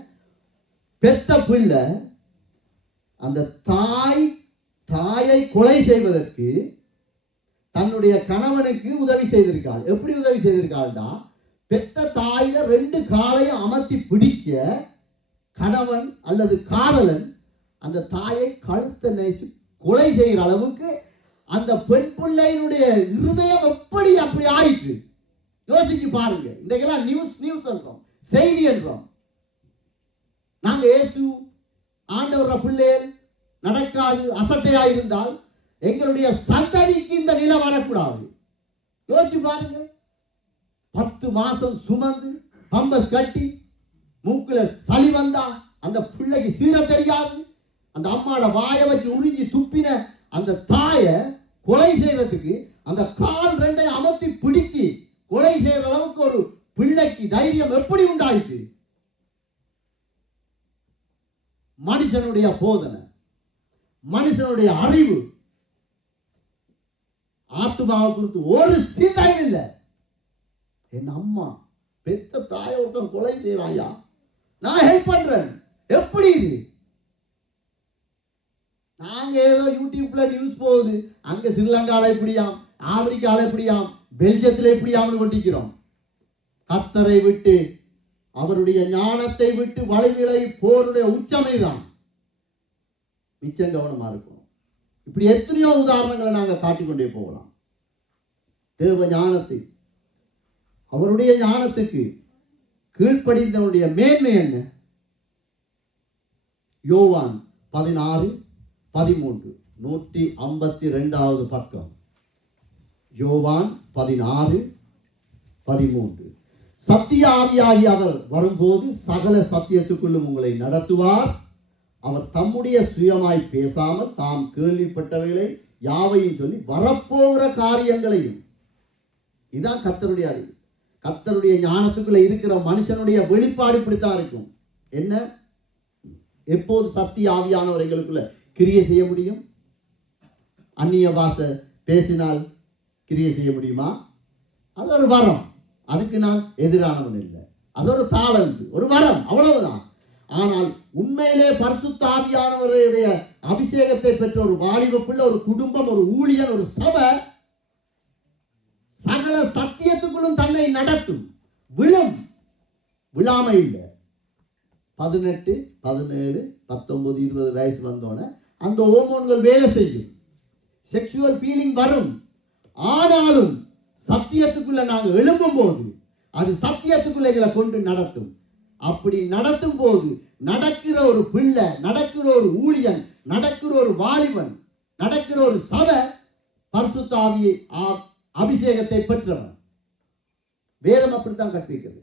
பெத்த பிள்ளை அந்த தாயை கொலை செய்வதற்கு தன்னுடைய கணவனுக்கு உதவி செய்திருக்காள். எப்படி உதவி செய்திருக்காள்டா, பெத்த தாயில 2 காலையும் அமர்த்தி பிடிச்ச கணவன் அல்லது காதலன் அந்த தாயை கழுத்தை நெரிச்சு கொலை செய்கிற அளவுக்கு அந்த பெண் பிள்ளையினுடைய இருதயம் அப்படி ஆயிற்று. யோசிச்சு பாருங்க. இன்றைக்கெல்லாம் நியூஸ் என்றோம், செய்தி என்றோம். நாங்க இயேசு ஆண்டவர் பிள்ளைகள் நடக்காது அசட்டையா இருந்தால் எங்களுடைய சந்ததிக்கு இந்த நிலை வரக்கூடாது. யோசிச்சு பாருங்க. 10 மாசம் சுமந்து பம்பஸ் கட்டி மூக்குல சளி வந்தா அந்த பிள்ளைக்கு சீர தெரியாது. அந்த அம்மாவோட வாயை வச்சு உறிஞ்சி துப்பின அந்த தாயை கொலை செய்யறதுக்கு அந்த கால் 2 அமர்த்தி பிடிச்சு கொலை செய்யற அளவுக்கு ஒரு பிள்ளைக்கு தைரியம் எப்படி உண்டாயிற்று? மனுஷனுடைய போதனை, மனுஷனுடைய அறிவு, ஆத்துமாவை குறித்து ஒரு சிந்தையும் இல்லை. என் அம்மா பெத்த தாயை ஒருத்தன் கொலை செய்யறாயா, நான் ஹெல்ப் பண்றேன். எப்படி இது? நாங்க ஏதோ யூடியூப்ல நியூஸ் போகுது, அங்க ஸ்ரீலங்கால எப்படியாம், ஆப்பிரிக்கால எப்படியாம், பெல்ஜியத்தில் எப்படியாம் கொண்டிருக்கிறோம். கர்த்தரை விட்டு அவருடைய ஞானத்தை விட்டு வழிகளை போருடைய உச்சமைதான். மிச்சம் கவனமா இருக்கணும். இப்படி எத்தனையோ உதாரணங்களை நாங்கள் காட்டிக்கொண்டே போகலாம். தேவ ஞானத்தை, அவருடைய ஞானத்துக்கு கீழ்ப்படிந்தவனுடைய மேன்மை என்ன? யோவான் 16:13, 152வது பக்கம். யோவான் 16:13. சத்திய ஆவியாகி அவர் வரும்போது சகல சத்தியத்துக்குள்ளும் உங்களை நடத்துவார். அவர் தம்முடைய சுயமாய் பேசாமல் தாம் கேள்விப்பட்டவைகளை யாவையும் சொல்லி வரப்போகிற காரியங்களையும். இதுதான் கர்த்தருடைய அறிவு. கர்த்தருடைய ஞானத்துக்குள்ள இருக்கிற மனுஷனுடைய வெளிப்பாடு இப்படித்தான் இருக்கும். என்ன? எப்போது சத்திய ஆவியானவர் எங்களுக்குள்ள கிரியை செய்ய முடியும்? அந்நிய பாஷை பேசினால் கிரியை செய்ய முடியுமா? அது ஒரு வரம். அதுக்கு நான் எதிரானவன் இல்லை. அது ஒரு தாளந்து, ஒரு வரம், அவ்வளவுதான். ஆனால் உண்மையிலே பரிசுத்த ஆவியானவருடைய அபிஷேகத்தை பெற்ற ஒரு வாலிப பிள்ளை, ஒரு குடும்பம், ஒரு ஊழியன், ஒரு சபை சகல சத்தியத்துக்குள்ளும் தன்னை நடத்தும். விழாமை இல்லை. 18, 17, 19, 20 வயசு வந்தோன அந்த ஹோமோன்கள் வேலை செய்யும், செக்ஷுவல் ஃபீலிங் வரும். ஆனாலும் சத்தியத்துக்குள்ள நாங்கள் எழும்பும் போது அது சத்தியத்துக்குள்ள எங்களை கொண்டு நடத்தும். அப்படி நடத்தும் போது நடக்கிற ஒரு பிள்ளை, நடக்கிற ஒரு ஊழியன், நடக்கிற ஒரு வாலிபன், நடக்கிற ஒரு சபை பரிசுத்த ஆவியை அபிஷேகத்தை பெற்றவன். வேதம் அப்படித்தான் கற்பிக்கிறது.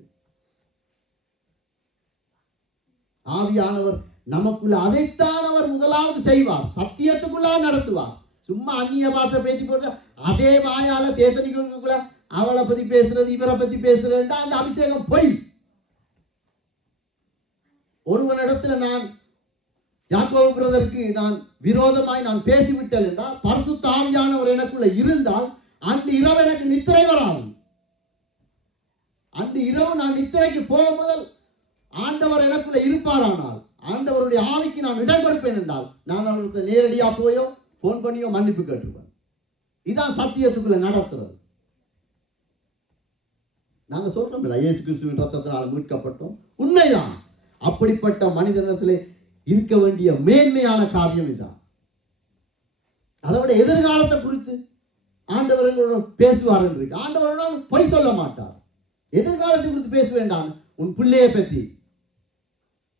ஆவியானவர் நமக்குள்ள அதைத்தான் அவர் முதலாவது செய்வார். சத்தியத்துக்குள்ளா நடத்துவார். சும்மா அந்நிய பாஷை பேச்சு போட்டு அதே வாயால தேசனிக்குள்ள அவளை பத்தி பேசுறது, இவரை பத்தி பேசுறதுன்னா அந்த அபிஷேகம் பொய். ஒருவனிடத்துல நான் யாக்கோபு பிரதருக்கு நான் விரோதமாய் நான் பேசிவிட்டேன் என்றால், பரிசுத்த ஆவியானவர் எனக்குள்ள இருந்தால் அன்று இரவு எனக்கு நித்திரை வராது. அன்று இரவு நான் நித்திரைக்கு போக முதல் ஆண்டவர் எனக்குள்ள இருப்பாரானால், ஆண்டவருடைய ஆவிக்கு நான் இடம் கொடுப்பேன் என்றால், நான் அவருக்கு நேரடியாக போயோ போன் பண்ணியோ மன்னிப்பு கேட்டுருவேன். இதான் சத்தியத்துக்குள்ள நடத்துறது. நாங்கள் சொல்றோம் இயேசு கிறிஸ்துவின் ரத்தத்தினால் மீட்கப்பட்டோம், உண்மைதான். அப்படிப்பட்ட மனிதனத்திலே இருக்க வேண்டிய மேன்மையான காரியம் இதுதான். அதை விட எதிர்காலத்தை குறித்து ஆண்டவர்களோட பேசுவார் என்று இருக்கு. ஆண்டவரோட பொய் சொல்ல மாட்டார். எதிர்காலத்தை குறித்து பேச வேண்டாம். உன் பிள்ளையை பற்றி,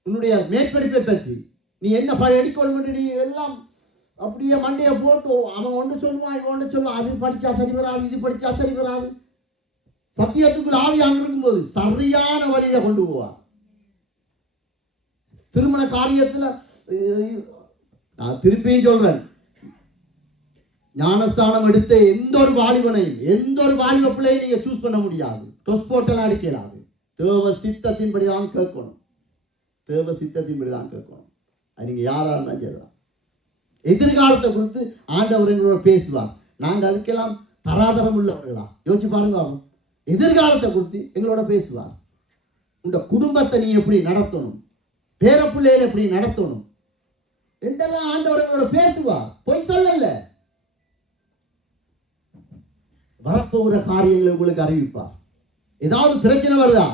உன்னுடைய மேற்படிப்பை பற்றி, நீ என்ன படிக்கணும் என்று நீ எல்லாம் அப்படியே மண்டையை போட்டு அவன் ஒன்று சொல்லுவான், இவன் ஒன்று சொல்லுவான். அது படித்தா சரி வராது, இது படித்தா சரி வராது. சத்தியத்துக்குள் ஆவியாக இருக்கும்போது சரியான வழியில கொண்டு போவார். திருமண காரியத்தில் நான் திருப்பியும் சொல்றேன், ஞானஸ்தானம் எடுத்த எந்த ஒரு வாலிபனையும், எந்த ஒரு வாலிப பிள்ளையும் நீங்க சூஸ் பண்ண முடியாது. டொஸ்போட்டெல்லாம் அடிக்கலாது. தேவ சித்தத்தின்படி தான் கேட்கணும். தேவ சித்தத்தின்படி தான் கேட்கணும். அது நீங்க யாரா இருந்தாலும் சரிதான். எதிர்காலத்தை குறித்து ஆண்டவர் எங்களோட பேசுவார். நாங்க அதுக்கெல்லாம் தராதரம் உள்ளவர்களா? யோசிச்சு பாருங்க. எதிர்காலத்தை குறித்து எங்களோட பேசுவார். உங்க குடும்பத்தை நீ எப்படி நடத்தணும், பேரப்பிள்ளையில எப்படி நடத்தணும் என்றெல்லாம் ஆண்டவர்களோட பேசுவார். பொய் சொல்லல. வரப்போகிற காரியங்களை உங்களுக்கு அறிவிப்பார். ஏதாவது பிரச்சனை வருதா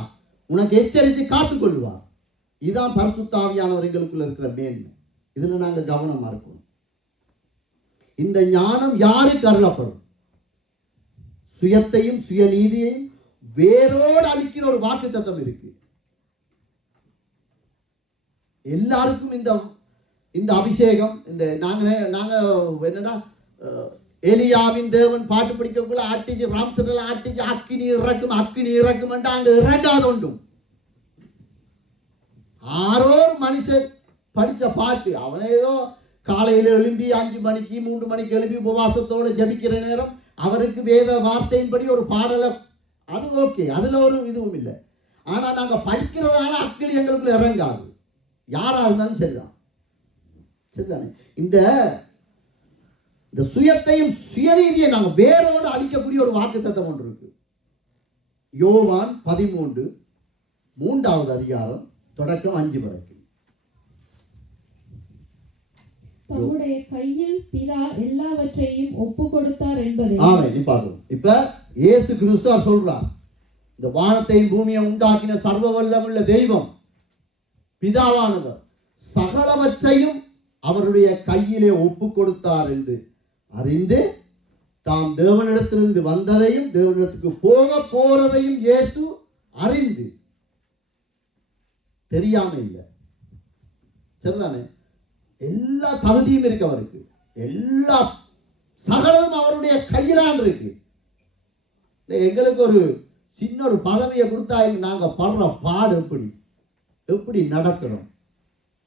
உனக்கு எச்சரித்து காத்துக் கொள்வார். இதுதான் பரிசுத்த ஆவியானவர் எங்களுக்குள்ள இருக்கிற மேன்மை. இதுல நாங்க கவனமா இருக்கணும். இந்த ஞானம் யாருக்கு அருளப்படும்? சுயத்தையும் சுயநீதியையும் வேரோடு அழிக்கிற ஒரு வாக்குத்தத்தம் இருக்கு. எல்லாருக்கும் இந்த அபிஷேகம், இந்த நாங்க என்னன்னா எலியாவின் தேவன் பாட்டு படிக்கக்குள்ள ஆட்டிச்சு ராம்சரில் ஆட்டிச்சு அக்கினி இறக்கும் அங்க இறங்காத ஒன்றும். ஆரோ மனுஷன் படிச்ச பாட்டு, அவன் ஏதோ காலையில எழும்பி 5 மணிக்கு 3 மணிக்கு எழுப்பி உபவாசத்தோடு ஜபிக்கிற நேரம் அவருக்கு வேத வார்த்தையின்படி ஒரு பாடலை, அது ஓகே, அதுல ஒரு இதுவும் இல்லை. ஆனா நாங்க படிக்கிறதால அக்கினி எங்களுக்குள்ள இறங்காது. யாரா இருந்தாலும் சரிதான், சரிதானே? இந்த சுயத்தையும் சுயநீதியை நாங்கள் வேரோடு அழிக்கக்கூடிய ஒரு வாக்குத்தத்தம் ஒன்று இருக்கு. யோவான் 13 3வது அதிகாரம் தொடக்கம் 5 வரைக்கும். தம்முடைய கையில் பிதா எல்லாவற்றையும் ஒப்பு கொடுத்தார் என்பதை பார்க்கணும். இப்ப இயேசு கிறிஸ்து சொல்றார், இந்த வானத்தையும் பூமியை உண்டாக்கின சர்வ வல்லமுள்ள தெய்வம் பிதாவானவர் சகலவற்றையும் அவருடைய கையிலே ஒப்பு கொடுத்தார் என்று அறிந்து தாம் தேவனிடத்திலிருந்து வந்ததையும் தேவனிடத்துக்கு போக போறதையும் இயேசு அறிந்து, தெரியாம இல்லை, சரிதானே? எல்லா தகுதியும் இருக்கு அவருக்கு, எல்லா சகலமும் அவருடைய கையிலான் இருக்கு. எங்களுக்கு ஒரு சின்ன ஒரு பதவியை கொடுத்தா நாங்க படுற பாடு எப்படி நடக்கிறோம்,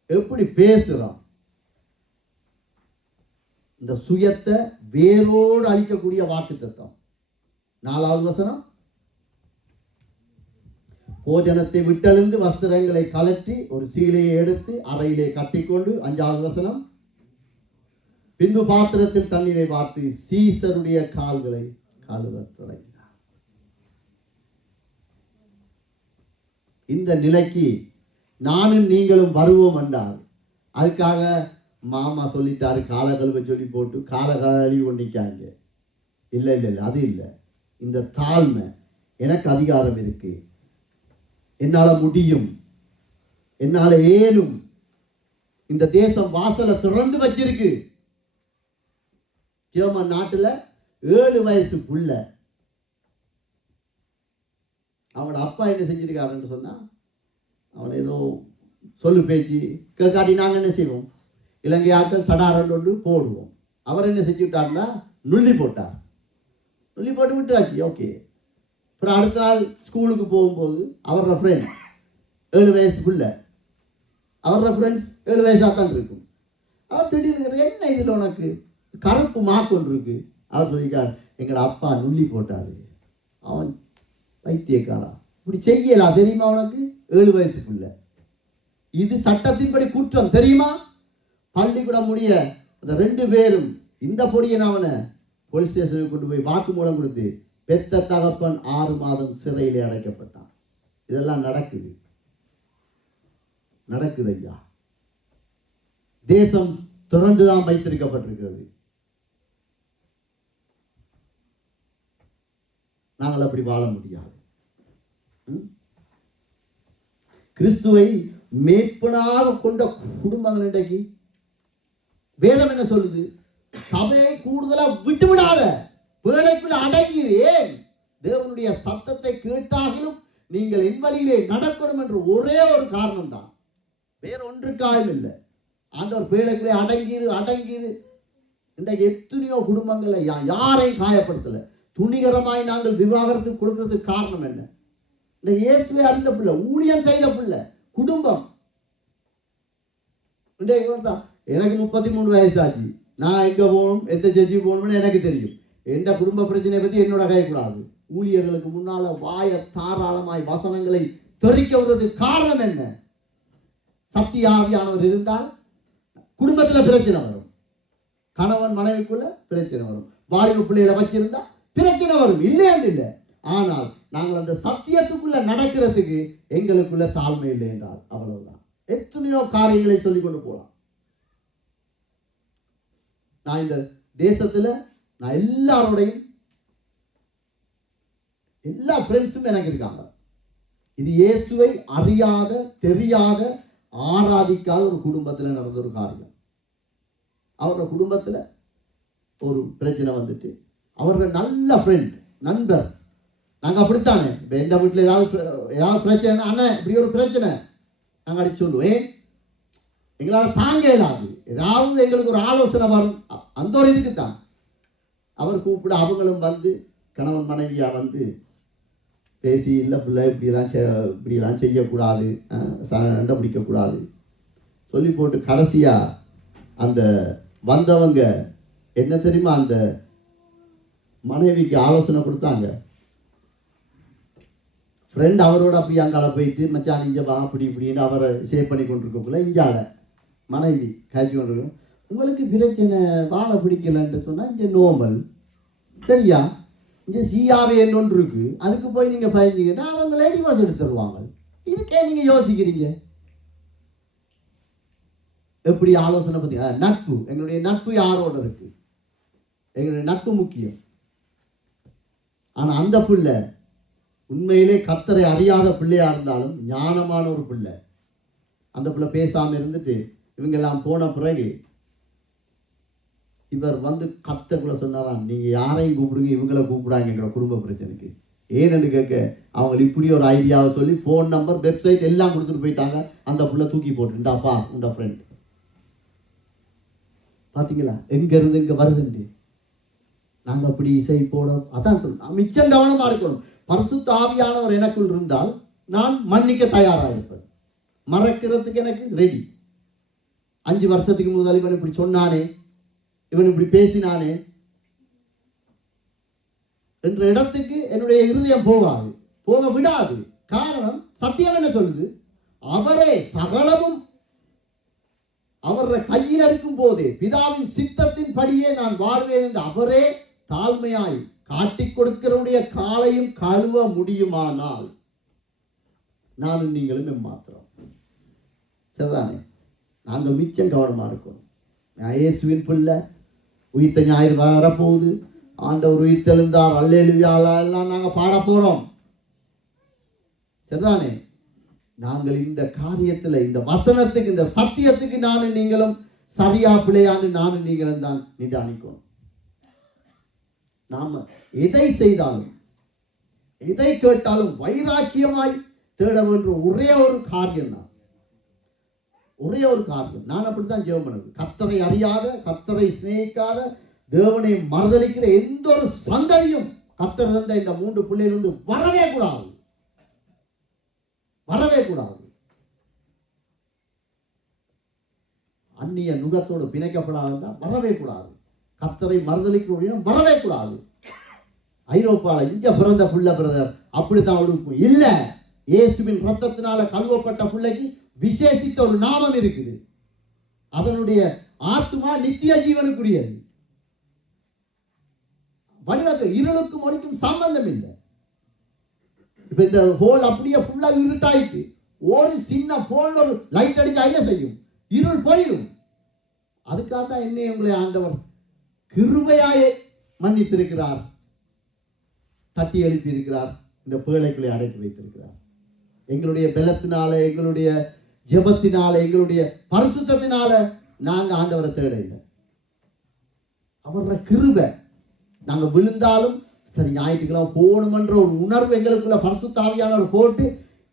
எப்படி பேசுறோம். இந்த சுயத்தை வேரோடு அழிக்கக்கூடிய வாக்குத்தத்தம். 4வது வசனம், போஜனத்தை விட்டெழுந்து வஸ்திரங்களை கலற்றி ஒரு சீலையை எடுத்து அறையிலே கட்டிக்கொண்டு. 5வது வசனம், பின்பு பாத்திரத்தில் தண்ணீரை பார்த்து சீசருடைய கால்களை கழுவத் தொடங்கினார். இந்த நிலைக்கு நானும் நீங்களும் வருவோம் என்றால், அதுக்காக மாமா சொல்லிட்டாரு கால கழுவ சொல்லி போட்டு கால கழுவி கொண்டிருக்காங்க. இல்லை, அது இல்லை. இந்த தாழ்மை, எனக்கு அதிகாரம் இருக்கு, என்னால முடியும், என்னால ஏனும், இந்த தேசம் வாசலை திறந்து வச்சிருக்கு. ஜெர்மன் நாட்டுல 7 வயசு புள்ள, அவனோட அப்பா என்ன செஞ்சிருக்காருன்னு சொன்னா, அவன் ஏதோ சொல்லு பேச்சு கேட்காட்டி நாங்கள் என்ன செய்வோம், இலங்கை ஆட்கள் சடாரன் ஒன்று போடுவோம். அவர் என்ன செஞ்சு விட்டார்னா நுள்ளி போட்டார். நுள்ளி போட்டு விட்டாச்சு, ஓகே. அப்புறம் அடுத்த நாள் ஸ்கூலுக்கு போகும்போது அவரோட ஃப்ரெண்ட் 7 வயசு பிள்ளை, அவரோட ஃப்ரெண்ட்ஸ் 7 வயசாக தான் இருக்கும். அவர் திடீர்னு என்ன இதில் உனக்கு கருப்பு மார்க் ஒன்று இருக்கு. அவர் சொல்லிக்கார், எங்களோட அப்பா நுள்ளி போட்டாரு. அவன் வைத்தியக்காரா, இப்படி செய்யலாம் தெரியுமா உனக்கு? 7 வயசு பிள்ளை. இது சட்டத்தின்படி குற்றம் தெரியுமா? பள்ளிக்கூடம் முடிய அந்த 2 பேரும் இந்த பொடியன் அவனை போலீஸ் ஸ்டேஷனுக்கு கொண்டு போய் வாக்குமூலம் கொடுத்து பெத்த தகப்பன் 6 மாதம் சிறையிலே அடைக்கப்பட்டான். இதெல்லாம் நடக்குது ஐயா. தேசம் திறந்துதான் வைத்திருக்கப்பட்டிருக்கிறது. நாங்கள் அப்படி வாழ முடியாது. கிறிஸ்துவை மேற்பனாக கொண்ட குடும்பங்கள் இன்றைக்கு வேதம் என்ன சொல்லுது? சபையை கூடுதலா விட்டுவிடாத, வேலைக்குள்ள அடங்கியே தேவனுடைய சத்தத்தை கேட்டாலும் நீங்கள் என் வழியிலே நடக்கணும் என்று ஒரே ஒரு காரணம் தான், வேற ஒன்றுக்காயும் இல்லை. ஆண்டவர் வேலைக்குள்ளே அடங்கிரு. இன்றைக்கு எத்தனையோ குடும்பங்களை யாரையும் காயப்படுத்தல. துணிகரமாய் நாங்கள் விவாகரத்து கொடுக்கறதுக்கு காரணம் என்ன? இந்த இயேசுவே அறிந்த பிள்ளை, ஊழியம் செய்த பிள்ளை, குடும்பம். எனக்கு 33 வயசாச்சு. நான் எங்க போகணும், எந்த சர்ச்சுக்கு போகணும்னு எனக்கு தெரியும். எந்த குடும்ப பிரச்சனையை பற்றி என்னோட கைக்கூடாது. ஊழியர்களுக்கு முன்னால வாய தாராளமாய் வசனங்களை தெரிவிக்க வருவதற்கு காரணம் என்ன? சத்திய ஆவியானவர் இருந்தால் குடும்பத்தில் பிரச்சனை வரும், கணவன் மனைவிக்குள்ள பிரச்சனை வரும், வாலிப பிள்ளைகளை வச்சிருந்தா பிரச்சனை வரும், இல்லைன்னு இல்லை. ஆனால் நாங்கள் அந்த சத்தியத்துக்குள்ள நடக்கிறதுக்கு எங்களுக்குள்ள தாழ்மை இல்லை என்றால் அவ்வளவுதான். எத்தனையோ காரியங்களை சொல்லிக் கொண்டு போகலாம். நான் இந்த தேசத்துல நான் எல்லாரோடையும் எல்லா ஃப்ரெண்ட்ஸும் எனக்கு இருக்காங்க. இது இயேசுவை அறியாத, தெரியாத, ஆராதிக்காத ஒரு குடும்பத்தில் நடந்த ஒரு காரியம். அவரோட குடும்பத்தில் ஒரு பிரச்சனை வந்துட்டு, அவரோட நல்ல ஃப்ரெண்ட், நண்பர், நாங்கள் அப்படித்தானே. இப்போ எந்த வீட்டில் ஏதாவது பிரச்சனை, அண்ணன் இப்படி ஒரு பிரச்சனை நாங்கள் அடிச்சு சொல்லுவோம். எங்களால் தாங்க இயலாது, ஏதாவது எங்களுக்கு ஒரு ஆலோசனை வரும், அந்த ஒரு இதுக்கு தான் அவர் கூப்பிட அவங்களும் வந்து கணவன் மனைவியாக வந்து பேசி, இல்லை பிள்ளை இப்படியெல்லாம் செய்யக்கூடாது, சண்டை பிடிக்கக்கூடாது சொல்லி போட்டு கடைசியாக அந்த வந்தவங்க என்ன தெரியுமா அந்த மனைவிக்கு ஆலோசனை கொடுத்தாங்க. ஃப்ரெண்ட் அவரோட அப்படி அங்கால போயிட்டு மச்சான் இங்கே வா அப்படி இப்படின்னு அவரை சேவ் பண்ணி கொண்டிருக்கக்குள்ள இஞ்சால மனைவி காய்ச்சி கொண்டிருக்கோம். உங்களுக்கு பிரச்சனை வாழை பிடிக்கலன்ட்டு சொன்னால் இங்கே நோமல் சரியா, இங்கே சிஆவே ஒன்று இருக்கு, அதுக்கு போய் நீங்கள் பயந்தீங்கன்னா அவங்களே டிவோர்ஸ் எடுத்துருவாங்க. இதுக்கே நீங்கள் யோசிக்கிறீங்க. எப்படி ஆலோசனை பற்றி நட்பு, எங்களுடைய நட்பு யாரோட இருக்கு, எங்களுடைய நட்பு முக்கியம். ஆனால் அந்த பிள்ளை உண்மையிலே கர்த்தரை அறியாத பிள்ளையா இருந்தாலும் ஞானமான ஒரு பிள்ளை. அந்த பிள்ளை பேசாமல் இருந்துட்டு இவங்கெல்லாம் போன பிறகு இவர் வந்து கத்தக்குள்ள சொன்னாராம், நீங்கள் யாரையும் கூப்பிடுங்க, இவங்கள கூப்பிடாங்க எங்களோட குடும்ப பிரச்சனைக்கு. ஏன்னு கேட்க அவங்க இப்படி ஒரு ஐடியாவை சொல்லி ஃபோன் நம்பர், வெப்சைட் எல்லாம் கொடுத்துட்டு போயிட்டாங்க. அந்த பிள்ளை தூக்கி போட்டுட்டாப்பா உண்ட ஃப்ரெண்ட். பார்த்தீங்களா எங்கேருந்து இங்கே வருதுண்டு. நாங்கள் அப்படி இசை போட அதான் சொல்லணும், மிச்சம் கவனமாக இருக்கணும். பரிசுத்த ஆவியானவர் எனக்குள் இருந்தால் நான் மன்னிக்க தயாராக இருப்பேன். மறக்கிறதுக்கு எனக்கு ரெடி. 5 வருஷத்துக்கு முதல் இவன் இப்படி சொன்னானே, இவன் இப்படி பேசினானே என்ற இடத்துக்கு என்னுடைய இருதயம் போகாது, போக விடாது. காரணம் சத்தியம் என்ன சொல்லுது, அவரே சகலமும் அவருடைய கையில் இருக்கும் போதே பிதாவின் சித்தத்தின் படியே நான் வாழ்வேன் என்று அவரே தாழ்மையாய் காட்டிக் கொடுக்கிறவனுடைய காலையும் கழுவ முடியுமானால் நானும் நீங்களும் எம்மாத்திரம். சரிதானே? நாங்கள் மிச்சம் கவனமாக இருக்கணும். இயேசுவின் பிள்ளை, உயிர்த்த ஞாயிறு வரப்போகுது, ஆண்டவர் உயிர்த்தெழுந்தார், அல்லேலூயாலாம் நாங்கள் பாட போகிறோம். சரிதானே? நாங்கள் இந்த காரியத்தில், இந்த வசனத்துக்கு, இந்த சத்தியத்துக்கு நானும் நீங்களும் சரியா பிள்ளையான்னு நானும் நீங்களும் தான் நிதானிக்கணும். நாம எதை செய்தாலும் எதை கேட்டாலும் வைராக்கியமாய் தேட வேண்டும். ஒரே ஒரு காரியம் தான், ஒரே ஒரு காரியம். நான் அப்படித்தான் ஜெபம் பண்ணது. கர்த்தரை அறியாத, கர்த்தரை சிநேகிக்காத, தேவனை மறுதலிக்கிற எந்த ஒரு சந்ததியும் கர்த்தர் தந்த இந்த 3 பிள்ளைகள் வரவே கூடாது, வரவே கூடாது. அந்நிய நுகத்தோடு பிணைக்கப்படாத வரவே கூடாது. கர்த்தரை மறுதலிக்க வரவே கூடாது. ஐரோப்பாவில் இங்க பிறந்த பிள்ளை பிரதர் அப்படித்தான் இருக்கும் இல்ல. இயேசுவின் ரத்தத்தினால கழுவப்பட்ட பிள்ளைக்கு விசேஷித்த ஒரு நாமம் இருக்குது. அதனுடைய ஆத்மா நித்திய ஜீவனுக்குரியது. வடிவத்து இருளுக்கும் ஒளிக்கும் சம்பந்தம் இல்லை. இப்ப இந்த ஹோல் அப்படியே ஃபுல்லா இருட்டாயிட்டு ஒரு சின்ன போல் ஒரு லைட் அடிச்சா என்ன செய்யும்? இருள் போயிடும். அதுக்காக தான் என்னை உங்களை ஆண்டவர் கிருபையாயே மன்னித்திருக்கிறார், தட்டி எழுப்பி இருக்கிறார், இந்த பேழைகளை அடைத்து வைத்திருக்கிறார். எங்களுடைய பலத்தினால, எங்களுடைய ஜெபத்தினால, எங்களுடைய பரிசுத்தத்தினால நாங்க ஆண்டவரை தேட இல்லை. அவரோட கிருபை. நாங்க விழுந்தாலும் சரி, ஞாயிற்றுக்கிழமை போகணுமன்ற ஒரு உணர்வு எங்களுக்குள்ள பரிசுத்த ஆவியானவர் போட்டு,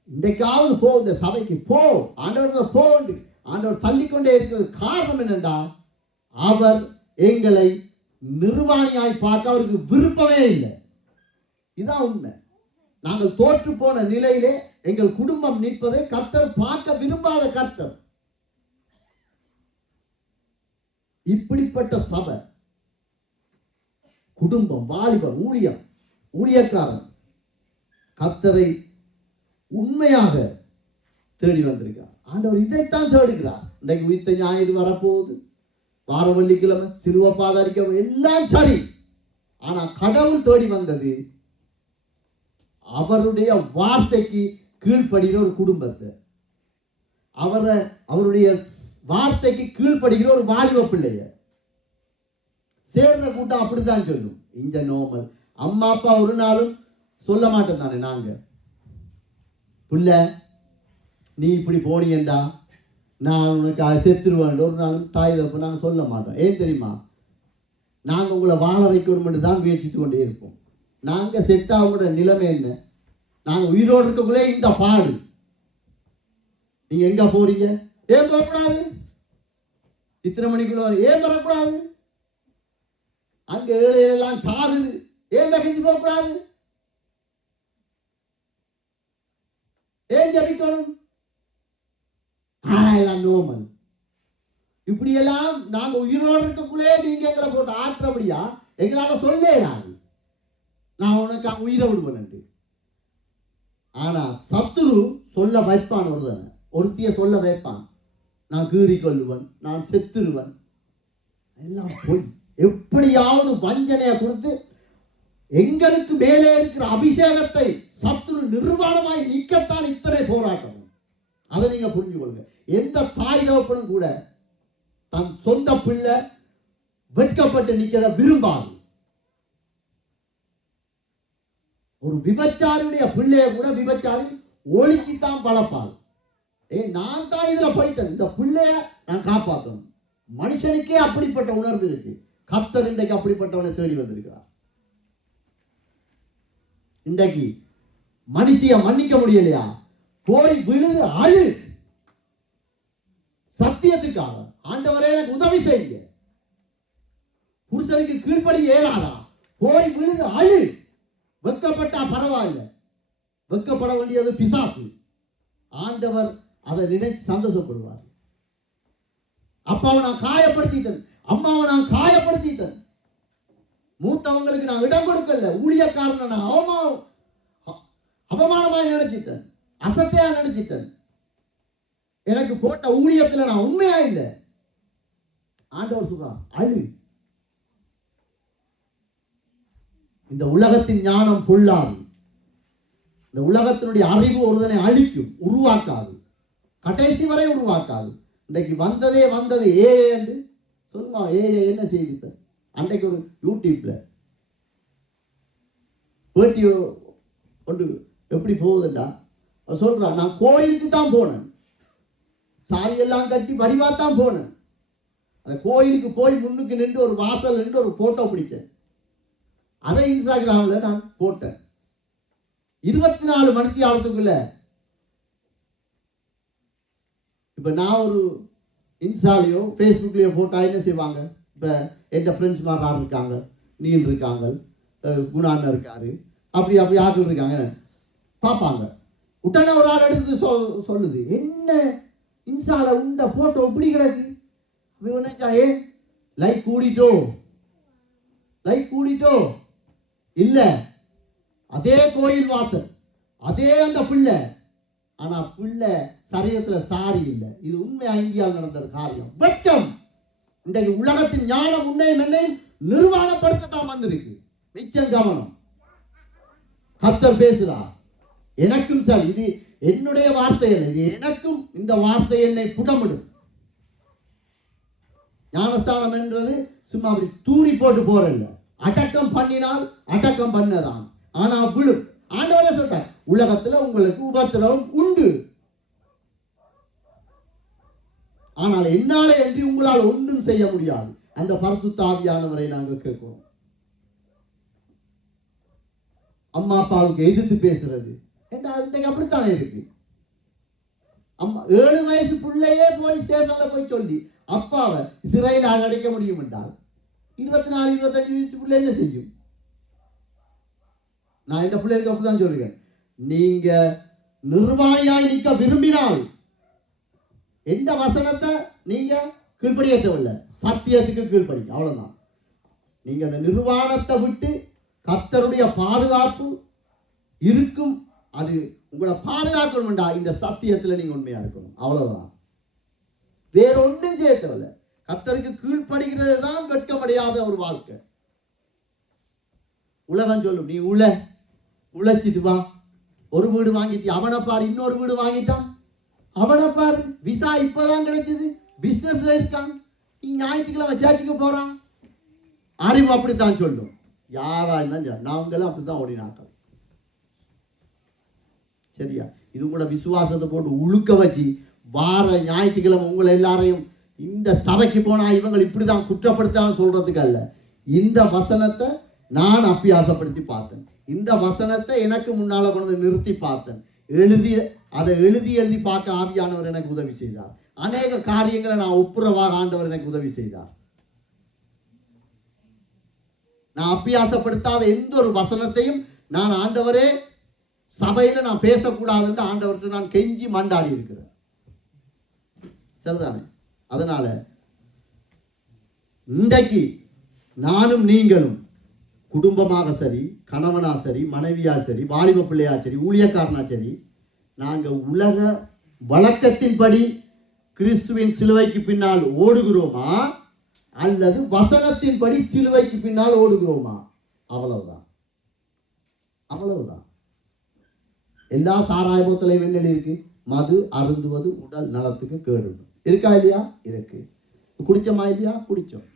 இன்றைக்காவது போ, இந்த சபைக்கு போ, ஆண்டவர் போண்டு ஆண்டவர் தள்ளிக்கொண்டே இருக்கிறது. காரணம் என்னென்றா, அவர் எங்களை நிர்வாணியாய் பார்க்க அவருக்கு விருப்பமே இல்லை. இதுதான் உண்மை. நாங்கள் தோற்று போன நிலையிலே எங்கள் குடும்பம் நிற்பதை கர்த்தர் பார்க்க விரும்பாத கர்த்தர். இப்படிப்பட்ட சபை, குடும்பம், வாலிபர், ஊழியக்காரன் கர்த்தரை உண்மையாக தேடி வந்திருக்கார். ஆண்டவர் இதைத்தான் தேடுகிறார். இன்றைக்கு உயிர்த்த ஞாயிறு வரப்போகுது, வார வெள்ளிக்கிழமை சிலுவை பாதாரிக்க எல்லாம் சரி. ஆனா கடவுள் தேடி வந்தது அவருடைய வார்த்தைக்கு கீழ்ப்படுகிற ஒரு குடும்பத்தை. அவருடைய வார்த்தைக்கு கீழ்ப்படுகிற ஒரு வாலிப பிள்ளைய சேர்ற கூட்டம் அப்படித்தான் சொல்லும். இந்த நோமல் அம்மா அப்பா ஒரு நாளும் சொல்ல மாட்டோம் தானே, நாங்க புள்ள நீ இப்படி போனீங்கண்டா நான் உனக்கு செத்துருவேன் ஒரு நாளும் தாய் தப்பு நாங்கள் சொல்ல மாட்டோம். ஏன் தெரியுமா? நாங்கள் உங்களை வாழ வைக்கணும்னு தான் முயற்சித்து கொண்டே இருப்போம். நாங்கள் செத்தாவோட நிலைமை என்ன? நாங்கள் உயிரோடு இருக்கக்குள்ளே இந்த பாடு. நீங்கள் எங்கே போறீங்க? ஏன் போகக்கூடாது? இத்தனை மணிக்குள்ள ஏன் வரக்கூடாது? அங்கே ஏழையெல்லாம் சாகுது, ஏன் தகிச்சு போகக்கூடாது? ஏன் ஜபிக்கணும்? எல்லாம் நோமல். இப்படியெல்லாம் நாங்கள் உயிரோடு இருக்கக்குள்ளே நீங்க எங்களை போட்டு ஆற்றபடியா எங்களால் சொல்லேடாது. நான் உனக்கு உயிரை விடுவேன். ஆனா சத்துரு சொல்ல வைப்பான், ஒருத்திய சொல்ல வைப்பான், நான் கீறி கொள்ளுவன், நான் செத்துருவன். எல்லாம் போய் எப்படியாவது வஞ்சனையை கொடுத்து எங்களுக்கு மேலே இருக்கிற அபிஷேகத்தை சத்துரு நிர்வாணமாய் நிற்கத்தான் இத்தனை போராட்டம். அதை நீங்க புரிஞ்சு கொள்ளுங்க. எந்த தாய் தகப்பனும் கூட தன் சொந்த பிள்ளை வெட்கப்பட்டு நிற்கிறத விரும்பாது. ஒரு விபச்சாரியுடைய பிள்ளைய கூட விபச்சாரி ஒழிச்சுத்தான் வளர்ப்பாள். நான் தான் இதுல போயிட்டேன், இந்த பிள்ளைய நான் காப்பாற்றணும். மனுஷனுக்கே அப்படிப்பட்ட உணர்வு இருக்கு. கர்த்தர் இன்றைக்கு அப்படிப்பட்டவனை தேடி வந்திருக்கிறார். இன்றைக்கு மனுஷிய மன்னிக்க முடியலையா? போய் விழுது அழு. சத்தியத்துக்காக ஆண்டவரே எனக்கு உதவி செய்யுங்க. புருஷனுக்கு கீழ்ப்படி ஏறாதா? போய் விழுது அழு. வெட்கப்பட்டா பரவாயில்ல, வெட்கப்பட வேண்டியது பிசாசு. ஆண்டவர் அதை நினைச்சு சந்தோஷப்படுவார். அப்பாவை நான் காயப்படுத்திட்டேன், அம்மாவை நான் காயப்படுத்திட்டேன், மூத்தவங்களுக்கு நான் இடம் கொடுக்கல, ஊழியக்காரனை நான் அவமானமாக நினைச்சிட்டேன், அசட்டையா நினைச்சிட்டேன், எனக்கு போட்ட ஊழியத்தில் நான் உண்மையா இல்லை. ஆண்டவர் சொல்றார் அழு. இந்த உலகத்தின் ஞானம் பொல்லாது. இந்த உலகத்தினுடைய அறிவு ஒருவனை அழிக்கும், உருவாக்காது, கடைசி வரை உருவாக்காது. இன்றைக்கு வந்ததே என்று சொல்லுமா? என்ன செய்தி? அன்றைக்கு ஒரு யூடியூப்ல பேட்டியோ ஒன்று எப்படி போகுதுண்டா சொல்றான், நான் கோயிலுக்கு தான் போனேன், சாரியெல்லாம் கட்டி வடிவாத்தான் போனேன். அந்த கோயிலுக்கு போய் முன்னுக்கு நின்று ஒரு வாசல் நின்று ஒரு போட்டோ பிடிச்சேன். அதை இன்ஸ்டாகிராம்ல நான் போட்டேன். 24 மணிக்கு ஆகிறதுக்குள்ள இப்ப நான் ஒரு இன்ஸ்டாலையோ ஃபேஸ்புக்லயோ போட்டா என்ன செய்வாங்க? இப்ப எந்த ஃப்ரெண்ட்ஸ் மாதிரி இருக்காங்க, நீல் இருக்காங்க, குணான்னு இருக்காரு, அப்படி ஆட்கள் இருக்காங்க, பார்ப்பாங்க. உடனே ஒரு ஆள் எடுத்து சொல்லுது, என்ன இன்ஸ்டால உண்ட போட்டோ இப்படி கிடக்கு? ஏ லைக் கூடிட்டோ இல்ல, அதே கோயில் வாசல், அதே அந்த பிள்ளை, ஆனா பிள்ளை சரீரத்துல சாரி இல்லை. இது உண்மையா இந்தியாவில் நடந்த காரியம். வெட்கம். இன்றைக்கு உலகத்தின் ஞானம் உன்னையும் என்னையும் நிர்வாணப்படுத்தத்தான் வந்திருக்கு. நிச்சயம் கவனம். கர்த்தர் பேசுறார். எனக்கும் சரி, இது என்னுடைய வார்த்தை இல்லை, இது எனக்கும் இந்த வார்த்தை என்னை புடமிடும். ஞானஸ்தானம் என்றது சும்மா அப்படி தூரி போட்டு போறதில்லை. அடக்கம் பண்ணினால் அடக்கம் பண்ணதான். ஆனா விழும். ஆண்டவரே சொல்றார், உலகத்துல உங்களுக்கு உபத்திரவம் உண்டு, ஆனால் என்னாலே என்று உங்களால் ஒன்றும் செய்ய முடியாது. அந்த பரிசுத்த ஆவியானவரை நாங்கள் கேட்கிறோம். அம்மா அப்பாவுக்கு எதிர்த்து பேசுறது இன்றைக்கு அப்படித்தானே இருக்கு. அம்மா 7 வயசு பிள்ளையே போய் ஸ்டேஷன்ல போய் சொல்லி அப்பாவை சிறையில் அடைக்க முடியும் என்றால் 24-25 வயசு பிள்ளை என்ன செய்யும்? நான் இந்த பிள்ளைகளுக்கு அப்படிதான் சொல்லுகிறேன். நீங்க நிர்வாணியாய் நிற்க விரும்பினால் எந்த வசனத்தை நீங்க கீழ்ப்படிய தேவையில்லை, சத்தியத்துக்கு கீழ்ப்படிங்க, அவ்வளவுதான். நீங்க அந்த நிர்வாணத்தை விட்டு கர்த்தருடைய பாதுகாப்பு இருக்கும், அது உங்களை பாதுகாக்கணும்டா. இந்த சத்தியத்துல நீங்க உண்மையா இருக்கணும், அவ்வளவுதான். வேற ஒன்றும் செய்ய தேவையில்லை. கர்த்தருக்கு கீழ்ப்படுகிறது தான் வெட்கமடையாத ஒரு வாழ்க்கை. உலகம் சொல்லும், நீ உழைச்சிட்டு வா, ஒரு வீடு வாங்கிட்டு, அவனை பாரு இன்னொரு வீடு வாங்கிட்டான், அவனை பாரு, விசா இப்பதான் கிடைச்சது, பிசினஸ்ல இருக்கான், நீ ஞாயிற்றுக்கிழமை சர்ச்சுக்கு போறான். அறிவு அப்படித்தான் சொல்லும். யாரா இருந்தாலும் நாங்களும் அப்படித்தான் ஓடினாக்கள். சரியா? இது கூட விசுவாசத்தை போட்டு உழுக்க வச்சு வார ஞாயிற்றுக்கிழமை உங்களை எல்லாரையும் இந்த சபைக்கு போனா இவங்க இப்படிதான் குற்றப்படுத்தான்னு சொல்றதுக்கு அல்ல. இந்த வசனத்தை நான் அபியாசப்படுத்தி பார்த்தேன். இந்த வசனத்தை எனக்கு முன்னால கொண்டு நிறுத்தி பார்த்தேன். அதை எழுதி பார்க்க ஆவியானவர் எனக்கு உதவி செய்தார். அநேக காரியங்களை நான் ஒப்புரவாக ஆண்டவர் எனக்கு உதவி செய்தார். நான் அபியாசப்படுத்தாத எந்த ஒரு வசனத்தையும் நான் ஆண்டவரே சபையில நான் பேசக்கூடாதுன்னு ஆண்டவர்கிட்ட நான் கெஞ்சி மண்டாடி இருக்கிறேன். சரிதானே? அதனால இன்றைக்கு நானும் நீங்களும் குடும்பமாக சரி, கணவனா சரி, மனைவியா சரி, வாலிப பிள்ளையா சரி, ஊழியக்காரனா சரி, நாங்கள் உலக வழக்கத்தின்படி கிறிஸ்துவின் சிலுவைக்கு பின்னால் ஓடுகிறோமா அல்லது வசனத்தின்படி சிலுவைக்கு பின்னால் ஓடுகிறோமா? அவ்வளவுதான். அவ்வளவுதான். எல்லா சாராயபோத்தலையும் என்ன இருக்கு? மது அருந்துவது உடல் நலத்துக்கு கேடு. இருக்கா இல்லையா? இருக்கு. குடிச்சோமா இல்லையா? குடிச்சோம்.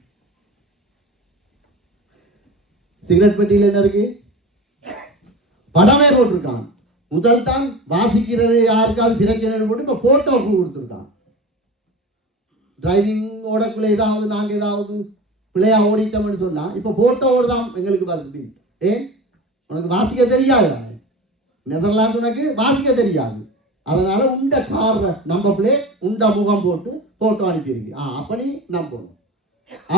சிகரெட் பெட்டியில் என்ன இருக்கு? படமே போட்டிருக்கான். முதல் தான் வாசிக்கிறது யாருக்காவது பிரச்சனை போட்டு இப்போ போட்டோ கொடுத்துருக்கான். டிரைவிங் ஓடக்குள்ள ஏதாவது நாங்கள் ஏதாவது பிள்ளையா ஓடிட்டோம்னு சொன்னா இப்போ போட்டோவோடு தான் எங்களுக்கு வருது. ஏன்? உனக்கு வாசிக்க தெரியாது. நெதர்லாந்து உனக்கு வாசிக்க தெரியாது. அதனால உண்ட கார நம்ம பிள்ளை உண்ட முகம் போட்டு போட்டோ அனுப்பியிருக்கு. அப்படி நம்பணும்.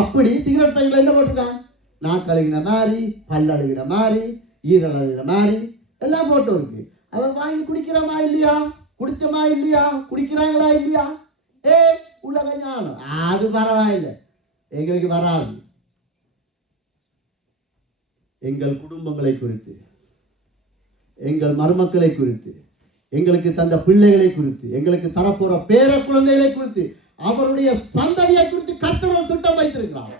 அப்படி சிகரெட் பையில என்ன போட்டிருக்கான்? நாக்கு அழுகின மாதிரி, பல் அழுகின மாதிரி, ஈரல் அழுகின மாதிரி எல்லாம் போட்டோ இருக்கு. அதை வாங்கி குடிக்கிறோமா இல்லையா? குடிச்சோமா இல்லையா? குடிக்கிறாங்களா இல்லையா? உலக ஞானம் அது பரவாயில்லை, எங்களுக்கு வராது. எங்கள் குடும்பங்களை குறித்து, எங்கள் மருமக்களை குறித்து, எங்களுக்கு தந்த பிள்ளைகளை குறித்து, எங்களுக்கு தரப்போற பேர குழந்தைகளை குறித்து, அவருடைய சந்ததியை குறித்து கர்த்தர் திட்டம் வைத்திருக்கிறார்.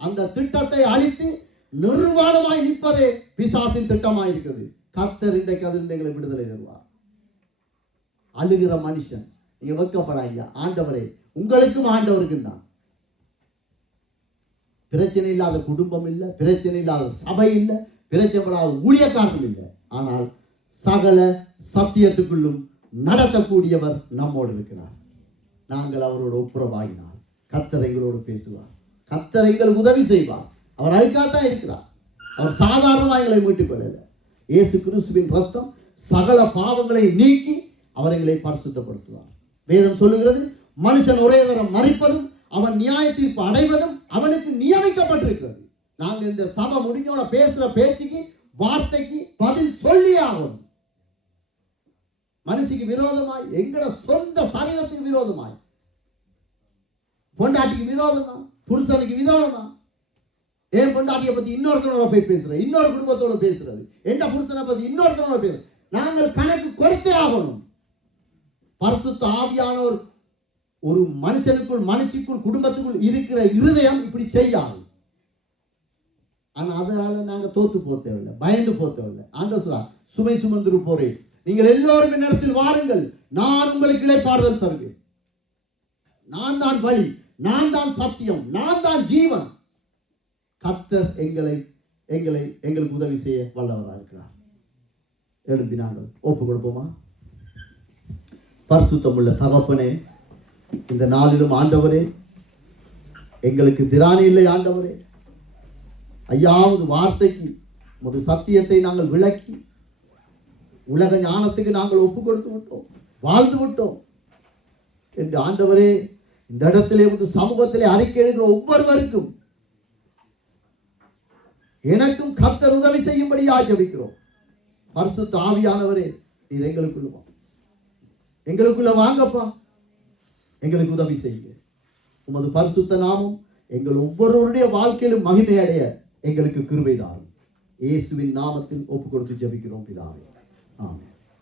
அந்த திட்டத்தை அழித்து நிர்வாணமாய் நிற்பதே பிசாசின் திட்டமாய் இருக்கிறது. கர்த்தர் இன்றைக்கு அதில் எங்களை விடுதலை தருவார். அழுகிற மனுஷன் நீங்க வெட்கப்படாதீங்க. ஆண்டவரே, உங்களுக்கும் ஆண்டவருக்கும் தான். பிரச்சனை இல்லாத குடும்பம் இல்லை, பிரச்சனை இல்லாத சபை இல்லை, பிரச்சனைப்படாத ஊழியக்காரர்கள் இல்லை. ஆனால் சகல சத்தியத்துக்குள்ளும் நடத்தக்கூடியவர் நம்மோடு இருக்கிறார். நாங்கள் அவரோட ஒப்புரவாகினால் கர்த்தர் எங்களோடு பேசுவார். கர்த்தர் எங்களுக்கு உதவி செய்வார். அவர் அதுக்காகத்தான் இருக்கிறார். அவர் சாதாரணமாக எங்களை மீட்டுக் கொள்ளல. இயேசு கிறிஸ்துவின் ரத்தம் சகல பாவங்களை நீக்கி அவர் எங்களை பரிசுத்தப்படுத்துவார். வேதம் சொல்லுகிறது, மனுஷன் ஒரே தரம் மரிப்பதும் அவன் நியாய தீர்ப்பு அடைவதும் அவனுக்கு நியமிக்கப்பட்டிருக்கிறது. நாங்கள் இந்த சபை முடிஞ்சோட பேசுற பேச்சுக்கு வார்த்தைக்கு பதில் சொல்லி ஆகணும். மனுஷிக்கு விரோதமாய், எங்கட சொந்த சரீரத்துக்கு விரோதமாய், பொண்டாட்டிக்கு விரோதமா, புருஷனுக்கு விரோதமா, ஏன் பொண்டாட்டியை பத்தி இன்னொருத்தனோட போய் பேசுறது, இன்னொரு குடும்பத்தோட பேசுறது, எந்த புருஷனை பத்தி இன்னொருத்தனோட பேசுறது, நாங்கள் கணக்கு கொடுத்தே ஆகணும். பரிசுத்த ஆவியானவர் ஒரு மனுஷனுக்குள், மனுஷிக்குள், குடும்பத்துக்குள் இருக்கிற இருதயம் இப்படி செய்யாது. ஆனா அதனால நாங்க தோத்து போக தேவையில்லை, பயந்து போக தேவையில்லை. ஆண்டவர் சொல்றார், சுமை சுமந்து போறேன், நீங்கள் எல்லோரும் என்னிடத்தில் வாருங்கள், நான் உங்களுக்கு இளைப்பாறுதல் தருவேன். நான் தான் வழி, நான் தான் சத்தியம், நான் தான் ஜீவன். கர்த்தர் எங்களுக்கு உதவி செய்ய வல்லவராக இருக்கிறார். எழுதி நாங்கள் ஒப்பு கொடுப்போமா? பரிசுத்தமுள்ள தகப்பனே, இந்த நாளிலும் ஆண்டவரே, எங்களுக்கு திராணி இல்லை ஆண்டவரே. ஐயாவது வார்த்தைக்கு ஒரு சத்தியத்தை நாங்கள் விளக்கி உலக ஞானத்துக்கு நாங்கள் ஒப்பு கொடுத்து விட்டோம், வாழ்ந்து விட்டோம் என்று ஆண்டவரே, இந்த இடத்திலே சமூகத்திலே அறிக்கை எழுதுகிற ஒவ்வொருவருக்கும் எனக்கும் கர்த்தர் உதவி செய்யும்படியாக ஜெபிக்கிறோம். பரிசுத்த ஆவியானவரே, நீர் எங்களுக்குள்ள வாங்கப்பா, எங்களுக்கு உதவி செய்ய. உமது பரிசுத்த நாமம் எங்கள் ஒவ்வொருவருடைய வாழ்க்கையிலும் மகிமை அடைய எங்களுக்கு கிருபை தாரும். இயேசுவின் நாமத்தில் ஒப்பு கொடுத்து ஜெபிக்கிறோம் பிதாவே. ஆமென்.